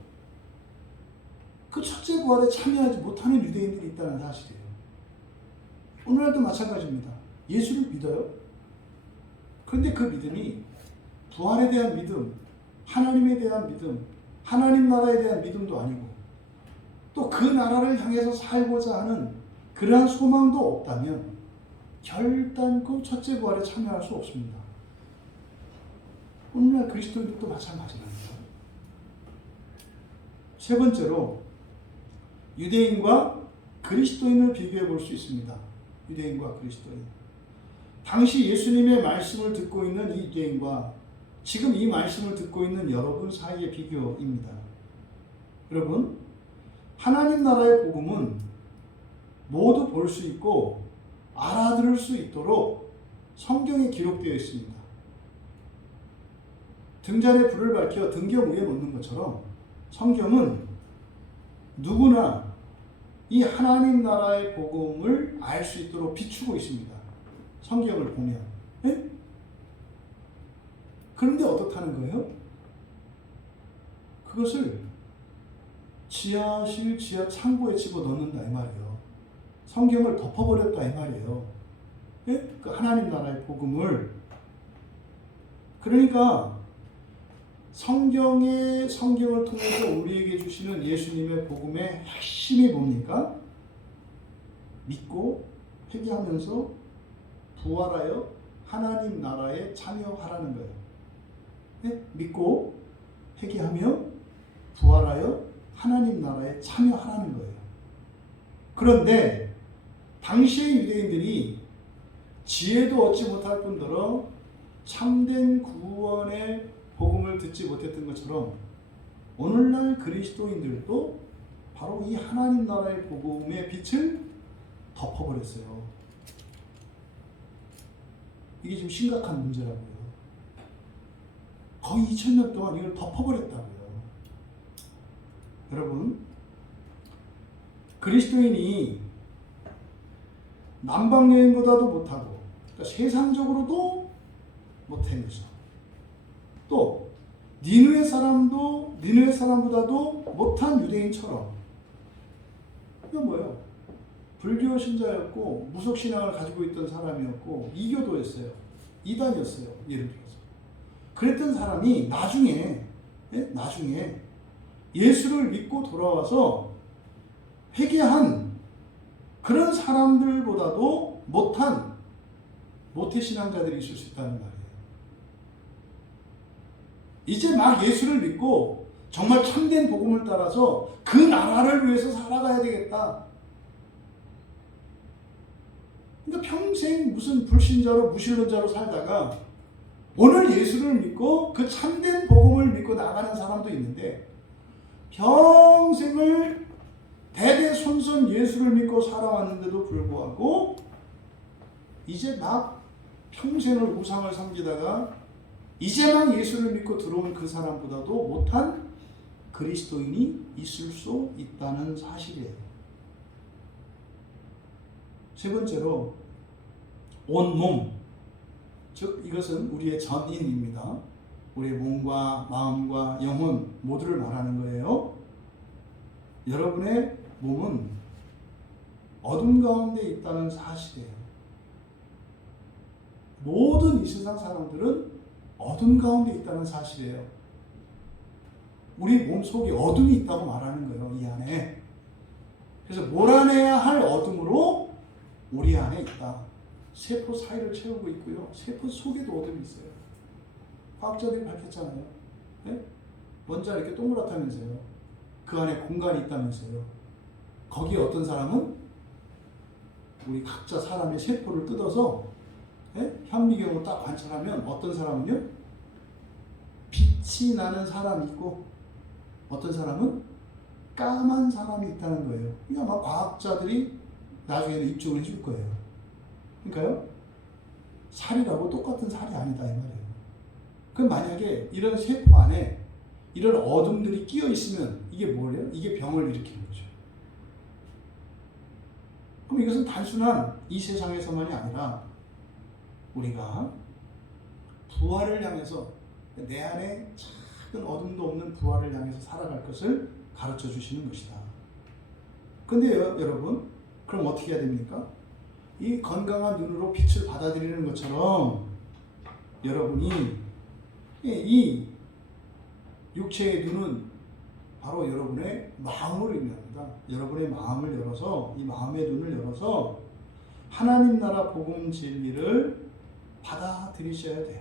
그 첫째 부활에 참여하지 못하는 유대인들이 있다는 사실이에요. 오늘날도 마찬가지입니다. 예수를 믿어요. 그런데 그 믿음이 부활에 대한 믿음, 하나님에 대한 믿음, 하나님 나라에 대한 믿음도 아니고 또 그 나라를 향해서 살고자 하는 그러한 소망도 없다면 결단코 첫째 부활에 참여할 수 없습니다. 오늘날 그리스도인들도 마찬가지입니다. 세 번째로 유대인과 그리스도인을 비교해 볼 수 있습니다. 유대인과 그리스도인. 당시 예수님의 말씀을 듣고 있는 이 유대인과 지금 이 말씀을 듣고 있는 여러분 사이의 비교입니다. 여러분, 하나님 나라의 복음은 모두 볼 수 있고 알아들을 수 있도록 성경에 기록되어 있습니다. 등잔에 불을 밝혀 등경 위에 놓는 것처럼 성경은 누구나 이 하나님 나라의 복음을 알 수 있도록 비추고 있습니다. 성경을 보면. 네? 그런데 어떻다는 거예요? 그것을 지하실, 지하 창고에 집어넣는다 이 말이에요. 성경을 덮어버렸다 이 말이에요. 네? 그 하나님 나라의 복음을. 그러니까 성경을 통해서 우리에게 주시는 예수님의 복음의 핵심이 뭡니까? 믿고 회개하면서 부활하여 하나님 나라에 참여하라는 거예요. 네? 믿고 회개하며 부활하여 하나님 나라에 참여하라는 거예요. 그런데 당시의 유대인들이 지혜도 얻지 못할 뿐더러 참된 구원의 복음을 듣지 못했던 것처럼 오늘날 그리스도인들도 바로 이 하나님 나라의 복음의 빛을 덮어버렸어요. 이게 지금 심각한 문제라고요. 거의 2000년 동안 이걸 덮어버렸다고요. 여러분, 그리스도인이 남방여인보다도 못하고 그러니까 세상적으로도 못해내서 또 니느웨 사람보다도 못한 유대인처럼 이건 뭐예요? 불교 신자였고 무속신앙을 가지고 있던 사람이었고 이교도였어요. 이단이었어요. 예를 들어서. 그랬던 사람이 나중에 예수를 믿고 돌아와서 회개한 그런 사람들보다도 못한 모태신앙자들이 있을 수 있다는 말이에요. 이제 막 예수를 믿고 정말 참된 복음을 따라서 그 나라를 위해서 살아가야 되겠다. 그러니까 평생 무슨 불신자로 무신론자로 살다가 오늘 예수를 믿고 그 참된 복음을 믿고 나가는 사람도 있는데 평생을 대대손손 예수를 믿고 살아왔는데도 불구하고 이제 막 평생을 우상을 섬기다가 이제 막 예수를 믿고 들어온 그 사람보다도 못한 그리스도인이 있을 수 있다는 사실이에요. 세 번째로 온몸, 즉 이것은 우리의 전인입니다. 우리의 몸과 마음과 영혼 모두를 말하는 거예요. 여러분의 몸은 어둠 가운데 있다는 사실이에요. 모든 이 세상 사람들은 어둠 가운데 있다는 사실이에요. 우리 몸속에 어둠이 있다고 말하는 거예요. 이 안에. 그래서 몰아내야 할 어둠으로 우리 안에 있다. 세포 사이를 채우고 있고요. 세포 속에도 어둠이 있어요. 과학자들이 밝혔잖아요. 네? 먼지가 이렇게 동그랗다면서요. 그 안에 공간이 있다면서요. 거기에 어떤 사람은 우리 각자 사람의 세포를 뜯어서 현미경으로 딱 관찰하면 어떤 사람은요 빛이 나는 사람이 있고 어떤 사람은 까만 사람이 있다는 거예요. 그러니까 아마 과학자들이 나중에는 입증을 해줄 거예요. 그러니까요 살이라고 똑같은 살이 아니다 이 말이에요. 그럼 만약에 이런 세포 안에 이런 어둠들이 끼어 있으면 이게 뭐예요? 이게 병을 일으키는 거죠. 그럼 이것은 단순한 이 세상에서만이 아니라 우리가 부활을 향해서 내 안에 작은 어둠도 없는 부활을 향해서 살아갈 것을 가르쳐 주시는 것이다. 근데 여러분, 그럼 어떻게 해야 됩니까? 이 건강한 눈으로 빛을 받아들이는 것처럼 여러분이 이 육체의 눈은 바로 여러분의 마음을 의미합니다. 여러분의 마음을 열어서, 이 마음의 눈을 열어서 하나님 나라 복음 진리를 받아들이셔야 돼요.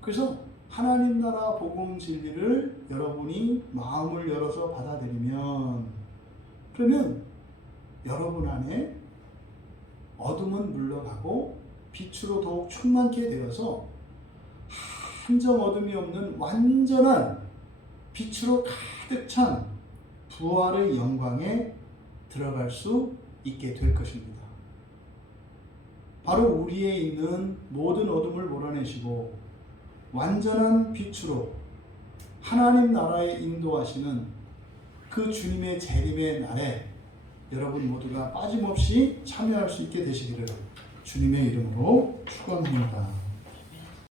그래서 하나님 나라 복음 진리를 여러분이 마음을 열어서 받아들이면, 그러면 여러분 안에 어둠은 물러가고 빛으로 더욱 충만케 되어서 한 점 어둠이 없는 완전한 빛으로 가득 찬 부활의 영광에 들어갈 수 있게 될 것입니다. 바로 우리에 있는 모든 어둠을 몰아내시고 완전한 빛으로 하나님 나라에 인도하시는 그 주님의 재림의 날에 여러분 모두가 빠짐없이 참여할 수 있게 되시기를 주님의 이름으로 축원합니다.